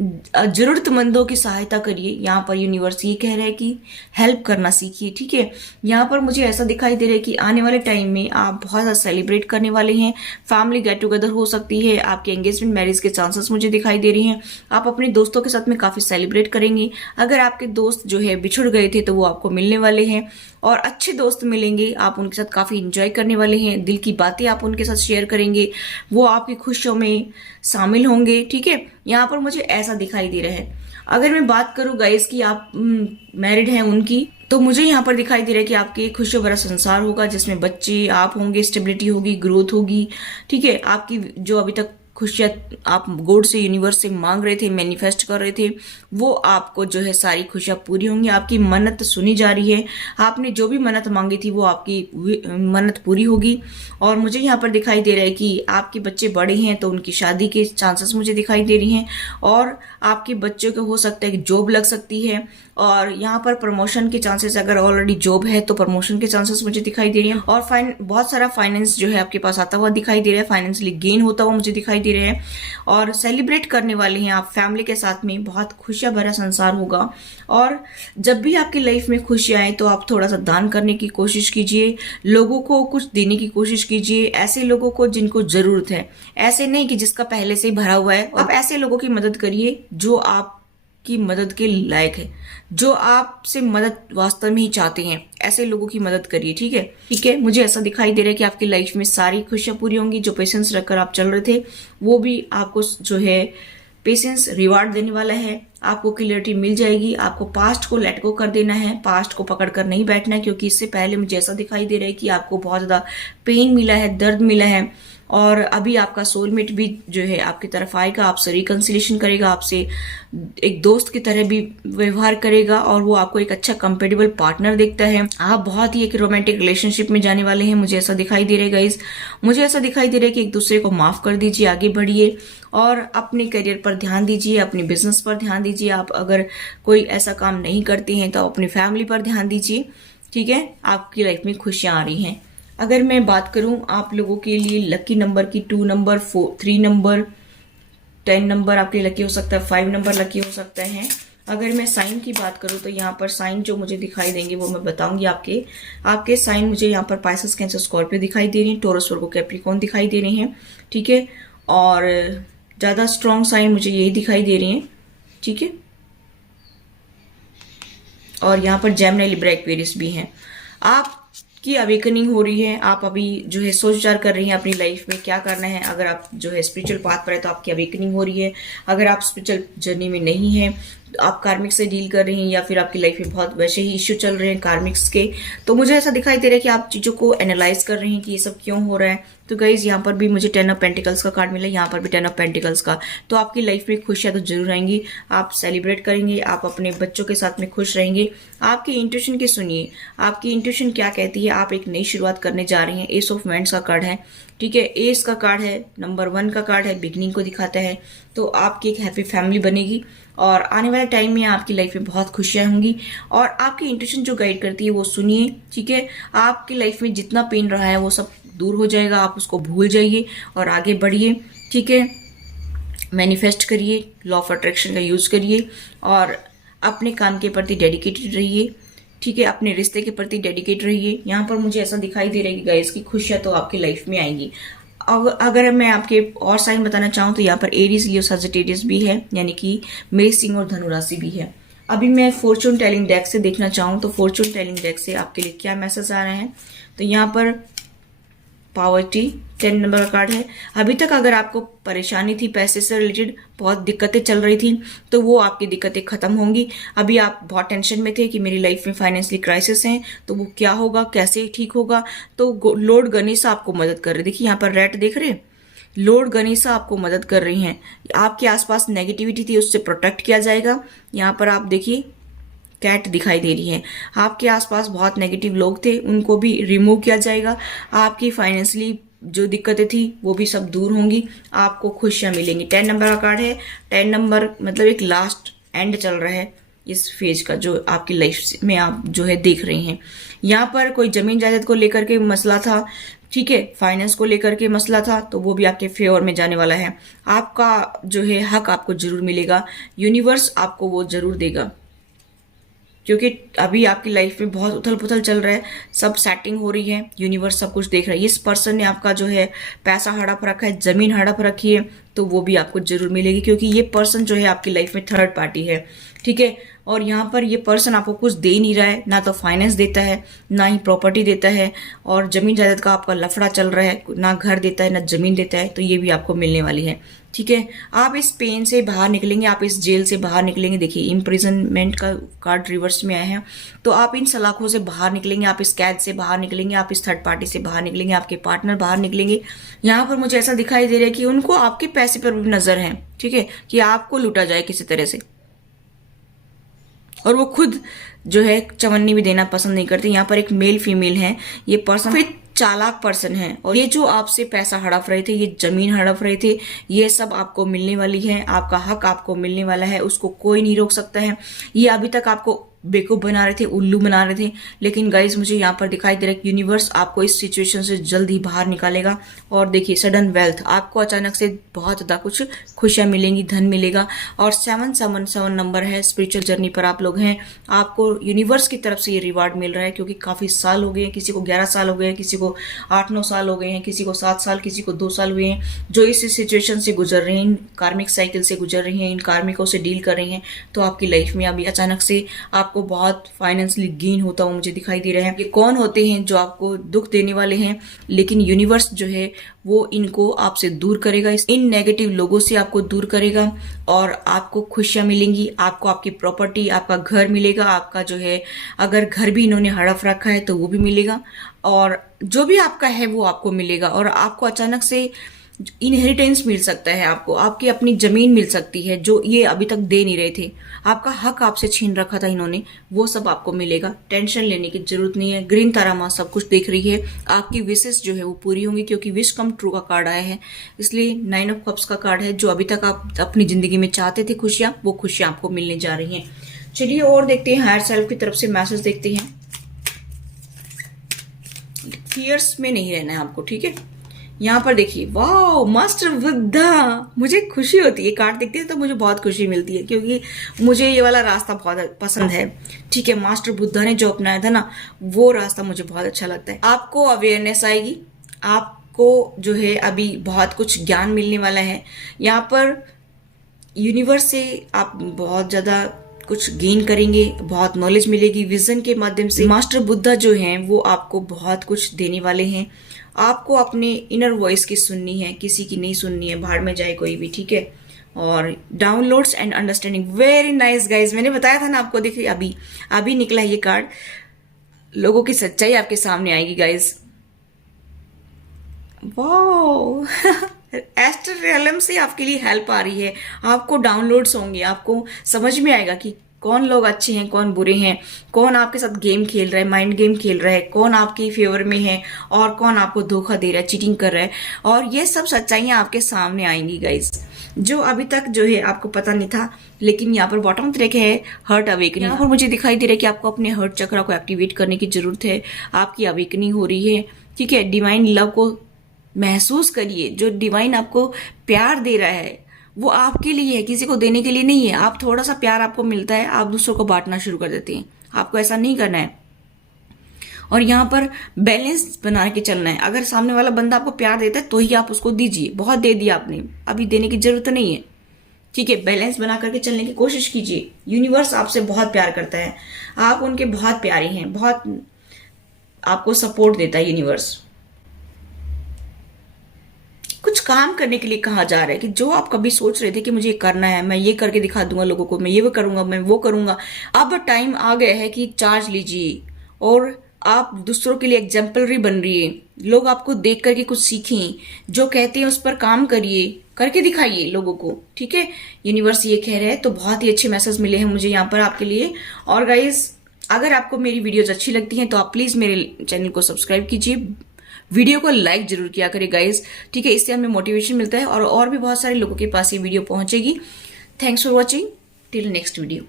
जरूरतमंदों की सहायता करिए। यहाँ पर यूनिवर्स ये कह रहा है कि हेल्प करना सीखिए, ठीक है। यहाँ पर मुझे ऐसा दिखाई दे रहा है कि आने वाले टाइम में आप बहुत ज़्यादा सेलिब्रेट करने वाले हैं। फैमिली गेट टुगेदर हो सकती है, आपके एंगेजमेंट मैरिज के चांसेस मुझे दिखाई दे रहे हैं। आप अपने दोस्तों के साथ में काफ़ी सेलिब्रेट करेंगे। अगर आपके दोस्त जो है बिछुड़ गए थे तो वो आपको मिलने वाले हैं, और अच्छे दोस्त मिलेंगे, आप उनके साथ काफ़ी इंजॉय करने वाले हैं। दिल की बातें आप उनके साथ शेयर करेंगे, वो आपकी खुशियों में शामिल होंगे, ठीक है। यहाँ पर मुझे ऐसा दिखाई दे रहा है। अगर मैं बात करूं गाइस कि आप मैरिड हैं उनकी, तो मुझे यहाँ पर दिखाई दे रहा है कि आपके खुशियों भरा संसार होगा, जिसमें बच्चे, आप होंगे, स्टेबिलिटी होगी, ग्रोथ होगी, ठीक है। आपकी जो अभी तक खुशियाँ आप गॉड से, यूनिवर्स से मांग रहे थे, मैनिफेस्ट कर रहे थे, वो आपको जो है सारी खुशियाँ पूरी होंगी। आपकी मन्नत सुनी जा रही है, आपने जो भी मन्नत मांगी थी वो आपकी मन्नत पूरी होगी। और मुझे यहाँ पर दिखाई दे रहा है कि आपके बच्चे बड़े हैं तो उनकी शादी के चांसेस मुझे दिखाई दे रही हैं, और आपके बच्चों को हो सकता है कि जॉब लग सकती है, और यहाँ पर प्रमोशन के चांसेस, अगर ऑलरेडी जॉब है तो प्रमोशन के चांसेस मुझे दिखाई दे रहे हैं। और बहुत सारा फाइनेंस जो है आपके पास आता हुआ दिखाई दे रहा है, फाइनेंशियली गेन होता हुआ मुझे दिखाई दे रहा है। और सेलिब्रेट करने वाले हैं आप फैमिली के साथ में, बहुत खुशियां भरा संसार होगा। और जब भी आपकी लाइफ में खुशियां आए तो आप थोड़ा सा दान करने की कोशिश कीजिए, लोगों को कुछ देने की कोशिश कीजिए, ऐसे लोगों को जिनको जरूरत है, ऐसे नहीं कि जिसका पहले से ही भरा हुआ है। आप ऐसे लोगों की मदद करिए जो आप की मदद के लायक है, जो आपसे मदद वास्तव में ही चाहते हैं, ऐसे लोगों की मदद करिए, ठीक है। ठीक है, मुझे ऐसा दिखाई दे रहा है कि आपकी लाइफ में सारी खुशियां पूरी होंगी। जो पेशेंस रखकर आप चल रहे थे वो भी आपको जो है पेशेंस रिवार्ड देने वाला है। आपको क्लियरिटी मिल जाएगी। आपको पास्ट को लेट गो कर देना है, पास्ट को पकड़ कर नहीं बैठना है, क्योंकि इससे पहले मुझे ऐसा दिखाई दे रहा है कि आपको बहुत ज्यादा पेन मिला है, दर्द मिला है, और अभी आपका सोलमेट भी जो है आपकी तरफ आएगा, आपसे रिकंसिलेशन करेगा, आपसे एक दोस्त की तरह भी व्यवहार करेगा, और वो आपको एक अच्छा कंपेटेबल पार्टनर देखता है। आप बहुत ही एक रोमांटिक रिलेशनशिप में जाने वाले हैं, मुझे ऐसा दिखाई दे रहा है गाइस। मुझे ऐसा दिखाई दे रहा है कि एक दूसरे को माफ कर दीजिए, आगे बढ़िए और अपने करियर पर ध्यान दीजिए, अपने बिजनेस पर ध्यान दीजिए। आप अगर कोई ऐसा काम नहीं करते हैं तो अपनी फैमिली पर ध्यान दीजिए, ठीक है। आपकी लाइफ में खुशियां आ रही हैं। अगर मैं बात करूं आप लोगों के लिए लकी नंबर की, 2 नंबर, 3 नंबर, 10 नंबर आपके लकी हो सकता है, 5 नंबर लकी हो सकता है। अगर मैं साइन की बात करूं तो यहाँ पर साइन जो मुझे दिखाई देंगे वो मैं बताऊंगी। आपके साइन मुझे यहाँ पर पाइसेस, कैंसर, स्कॉर्पियो दिखाई दे रही है, टोरस, वर्गो, कैप्रिकॉर्न दिखाई दे रहे हैं, ठीक है। और ज्यादा स्ट्रॉन्ग साइन मुझे यही दिखाई दे रही हैं, ठीक है। और यहाँ पर जेमिनी, लिब्रा, एक्वेरियस भी हैं। आपकी अवेकनिंग हो रही है, आप अभी जो है सोच विचार कर रही हैं अपनी लाइफ में क्या करना है। अगर आप जो है स्पिरिचुअल पाथ पर है तो आपकी अवेकनिंग हो रही है। अगर आप स्पिरिचुअल जर्नी में नहीं है आप कार्मिक से डील कर रही हैं या फिर आपकी लाइफ में बहुत वैसे ही इश्यू चल रहे हैं कार्मिक्स के, तो मुझे ऐसा दिखाई दे रहा है कि आप चीज़ों को एनालाइज कर रही हैं कि ये सब क्यों हो रहा है। तो गाइज यहाँ पर भी मुझे 10 ऑफ पेंटिकल्स का कार्ड मिला, यहाँ पर भी 10 ऑफ पेंटिकल्स का। तो आपकी लाइफ में खुशियाँ तो जरूर आएंगी, आप सेलिब्रेट करेंगे, आप अपने बच्चों के साथ में खुश रहेंगे। आपकी इंट्यूशन की सुनिए, आपकी इंट्यूशन क्या कहती है। आप एक नई शुरुआत करने जा रहे हैं। एस ऑफ वैंड्स का कार्ड है, ठीक है, एस का कार्ड है, नंबर 1 का कार्ड है, बिगनिंग को दिखाता है। तो आपकी एक हैप्पी फैमिली बनेगी और आने वाले टाइम में आपकी लाइफ में बहुत खुशियां होंगी। और आपकी इंट्यूशन जो गाइड करती है वो सुनिए, ठीक है। आपकी लाइफ में जितना पेन रहा है वो सब दूर हो जाएगा, आप उसको भूल जाइए और आगे बढ़िए, ठीक है। मैनिफेस्ट करिए, लॉ ऑफ अट्रैक्शन का यूज करिए और अपने काम के प्रति डेडिकेटेड रहिए, ठीक है। अपने रिश्ते के प्रति डेडिकेट रहिए। यहाँ पर मुझे ऐसा दिखाई दे रहा है कि गाइस की खुशियां तो आपकी लाइफ में आएंगी। अगर मैं आपके और साइन बताना चाहूँ तो यहाँ पर एरीज, लियो, सजिटेरियस भी है, यानी कि मेष, सिंह और धनु राशि भी है। अभी मैं फॉर्चून टेलिंग डेक से देखना चाहूँ तो फॉर्चून टेलिंग डेक से आपके लिए क्या मैसेज आ रहे हैं। तो यहाँ पर पावर्टी 10 नंबर का कार्ड है। अभी तक अगर आपको परेशानी थी, पैसे से रिलेटेड बहुत दिक्कतें चल रही थी, तो वो आपकी दिक्कतें खत्म होंगी। अभी आप बहुत टेंशन में थे कि मेरी लाइफ में फाइनेंशियली क्राइसिस है, तो वो क्या होगा, कैसे ठीक होगा। तो लॉर्ड गणेशा आपको मदद कर रहे। देखिए यहाँ पर रेड देख रहे हैं, लॉर्ड गणेशा आपको मदद कर रही हैं। आपके आसपास नेगेटिविटी थी, उससे प्रोटेक्ट किया जाएगा। यहाँ पर आप देखिए कैट दिखाई दे रही है। आपके आसपास बहुत नेगेटिव लोग थे, उनको भी रिमूव किया जाएगा। आपकी फाइनेंशियली जो दिक्कतें थी वो भी सब दूर होंगी, आपको खुशियां मिलेंगी। 10 नंबर का कार्ड है। 10 नंबर मतलब एक लास्ट एंड चल रहा है इस फेज का, जो आपकी लाइफ में आप जो है देख रही हैं। यहाँ पर कोई जमीन जायदाद को लेकर के मसला था, ठीक है, फाइनेंस को लेकर के मसला था, तो वो भी आपके फेवर में जाने वाला है। आपका जो है हक आपको जरूर मिलेगा, यूनिवर्स आपको वो जरूर देगा, क्योंकि अभी आपकी लाइफ में बहुत उथल पुथल चल रहा है, सब सेटिंग हो रही है, यूनिवर्स सब कुछ देख रहा है। इस पर्सन ने आपका जो है पैसा हड़प रखा है, जमीन हड़प रखी है, तो वो भी आपको जरूर मिलेगी, क्योंकि ये पर्सन जो है आपकी लाइफ में थर्ड पार्टी है, ठीक है। और यहाँ पर ये पर्सन आपको कुछ दे नहीं रहा है, ना तो फाइनेंस देता है, ना ही प्रॉपर्टी देता है, और जमीन जायदाद का आपका लफड़ा चल रहा है, ना घर देता है ना जमीन देता है, तो ये भी आपको मिलने वाली है, ठीक है। आप इस पेन से बाहर निकलेंगे, आप इस जेल से बाहर निकलेंगे। देखिए इम्प्रिजनमेंट का कार्ड रिवर्स में आया है, तो आप इन सलाखों से बाहर निकलेंगे, आप इस कैद से बाहर निकलेंगे, आप इस थर्ड पार्टी से बाहर निकलेंगे, आपके पार्टनर बाहर निकलेंगे। यहाँ पर मुझे ऐसा दिखाई दे रहा है कि उनको आपके पैसे पर भी नजर है, ठीक है, कि आपको लूटा जाए किसी तरह से, और वो खुद जो है चवन्नी भी देना पसंद नहीं करते। यहाँ पर एक मेल फीमेल है, ये पर्सन फिर चालाक पर्सन है, और ये जो आपसे पैसा हड़प रहे थे, ये जमीन हड़प रहे थे, ये सब आपको मिलने वाली है, आपका हक आपको मिलने वाला है, उसको कोई नहीं रोक सकता है। ये अभी तक आपको बेवकूफ बना रहे थे, उल्लू बना रहे थे, लेकिन गाइस मुझे यहाँ पर दिखाई दे रहा है कि यूनिवर्स आपको इस सिचुएशन से जल्द ही बाहर निकालेगा। और देखिए सडन वेल्थ, आपको अचानक से बहुत ज्यादा कुछ खुशियां मिलेंगी, धन मिलेगा। और 777 नंबर है, स्पिरिचुअल जर्नी पर आप लोग हैं, आपको यूनिवर्स की तरफ से ये रिवार्ड मिल रहा है, क्योंकि काफी साल हो गए हैं, किसी को 11 साल हो गए हैं, किसी को 8-9 साल हो गए हैं, किसी को 7 साल, किसी को 2 साल हुए हैं, जो इस सिचुएशन से गुजर रहे हैं, इन कार्मिक साइकिल से गुजर रही हैं, इन कार्मिकों से डील कर रहे हैं। तो आपकी लाइफ में अभी अचानक से आपको बहुत फाइनेंशियली गेन होता हुआ मुझे दिखाई दे रहा है। ये कौन होते हैं जो आपको दुख देने वाले हैं, लेकिन यूनिवर्स जो है वो इनको आपसे दूर करेगा, इन नेगेटिव लोगों से आपको दूर करेगा, और आपको खुशियां मिलेंगी, आपको आपकी प्रॉपर्टी, आपका घर मिलेगा। आपका जो है अगर घर भी इन्होंने हड़प रखा है तो वो भी मिलेगा, और जो भी आपका है वो आपको मिलेगा। और आपको अचानक से इनहेरिटेंस मिल सकता है, आपको आपकी अपनी जमीन मिल सकती है, जो ये अभी तक दे नहीं रहे थे, आपका हक आपसे छीन रखा था इन्होंने, वो सब आपको मिलेगा। टेंशन लेने की जरूरत नहीं है। ग्रीन तारा माँ सब कुछ देख रही है, आपकी विशेष जो है वो पूरी होंगी, क्योंकि विश कम ट्रू का कार्ड आया है, इसलिए 9 ऑफ कप्स का कार्ड है। जो अभी तक आप अपनी जिंदगी में चाहते थे खुशियां, वो खुशियां आपको मिलने जा रही हैं। चलिए और देखते हैं, हायर सेल्फ की तरफ से मैसेज देखते हैं। फियर्स में नहीं रहना है आपको, ठीक है। यहाँ पर देखिए, वाह, मास्टर बुद्धा, मुझे खुशी होती है कार्ड देखते हैं तो मुझे बहुत खुशी मिलती है, क्योंकि मुझे ये वाला रास्ता बहुत पसंद है, ठीक है। मास्टर बुद्धा ने जो अपनाया था ना, वो रास्ता मुझे बहुत अच्छा लगता है। आपको अवेयरनेस आएगी, आपको जो है अभी बहुत कुछ ज्ञान मिलने वाला है। यहाँ पर यूनिवर्स से आप बहुत ज्यादा कुछ गेन करेंगे, बहुत नॉलेज मिलेगी विजन के माध्यम से। मास्टर बुद्धा जो हैं वो आपको बहुत कुछ देने वाले हैं। आपको अपने इनर वॉइस की सुननी है, किसी की नहीं सुननी है, बाहर में जाए कोई भी, ठीक है। और downloads and understanding, very nice guys. मैंने बताया था ना आपको, देखिए अभी अभी निकला है ये कार्ड। लोगों की सच्चाई आपके सामने आएगी गाइज। वाह एस्टर रियलम से आपके लिए हेल्प आ रही है, आपको डाउनलोड्स होंगे, आपको समझ में आएगा कि कौन लोग अच्छे हैं कौन बुरे हैं, कौन आपके साथ गेम खेल रहा है, माइंड गेम खेल रहा है, कौन आपके फेवर में है और कौन आपको धोखा दे रहा है, चीटिंग कर रहा है। और ये सब सच्चाइयां आपके सामने आएंगी गाइज, जो अभी तक जो है आपको पता नहीं था। लेकिन यहाँ पर बॉटम ट्रैक है हर्ट अवेकनिंग। यहाँ पर मुझे दिखाई दे रहा है कि आपको अपने हर्ट चक्र को एक्टिवेट करने की जरूरत है, आपकी अवेकनिंग हो रही है। ठीक है, डिवाइन लव को महसूस करिए। जो डिवाइन आपको प्यार दे रहा है वो आपके लिए है, किसी को देने के लिए नहीं है। आप थोड़ा सा प्यार आपको मिलता है, आप दूसरों को बांटना शुरू कर देते हैं। आपको ऐसा नहीं करना है। और यहाँ पर बैलेंस बना के चलना है। अगर सामने वाला बंदा आपको प्यार देता है तो ही आप उसको दीजिए। बहुत दे दिया आपने, अभी देने की जरूरत नहीं है। ठीक है, बैलेंस बना करके चलने की कोशिश कीजिए। यूनिवर्स आपसे बहुत प्यार करता है, आप उनके बहुत प्यारे हैं, बहुत आपको सपोर्ट देता है यूनिवर्स। कुछ काम करने के लिए कहा जा रहा है कि जो आप कभी सोच रहे थे कि मुझे ये करना है, मैं ये करके दिखा दूंगा लोगों को, मैं ये वो करूंगा, मैं वो करूंगा, अब टाइम आ गया है कि चार्ज लीजिए और आप दूसरों के लिए एग्जाम्पलरी बन रही है। लोग आपको देख करके कुछ सीखें, जो कहते हैं उस पर काम करिए, करके दिखाइए लोगों को। ठीक है, यूनिवर्स ये कह रहा है। तो बहुत ही अच्छे मैसेज मिले हैं मुझे यहाँ पर आपके लिए। और गाइज अगर आपको मेरी वीडियोज अच्छी लगती हैं तो आप प्लीज मेरे चैनल को सब्सक्राइब कीजिए, वीडियो को लाइक जरूर किया करें गाइज। ठीक है, इससे हमें मोटिवेशन मिलता है और भी बहुत सारे लोगों के पास ये वीडियो पहुंचेगी। Thanks for watching, till next video.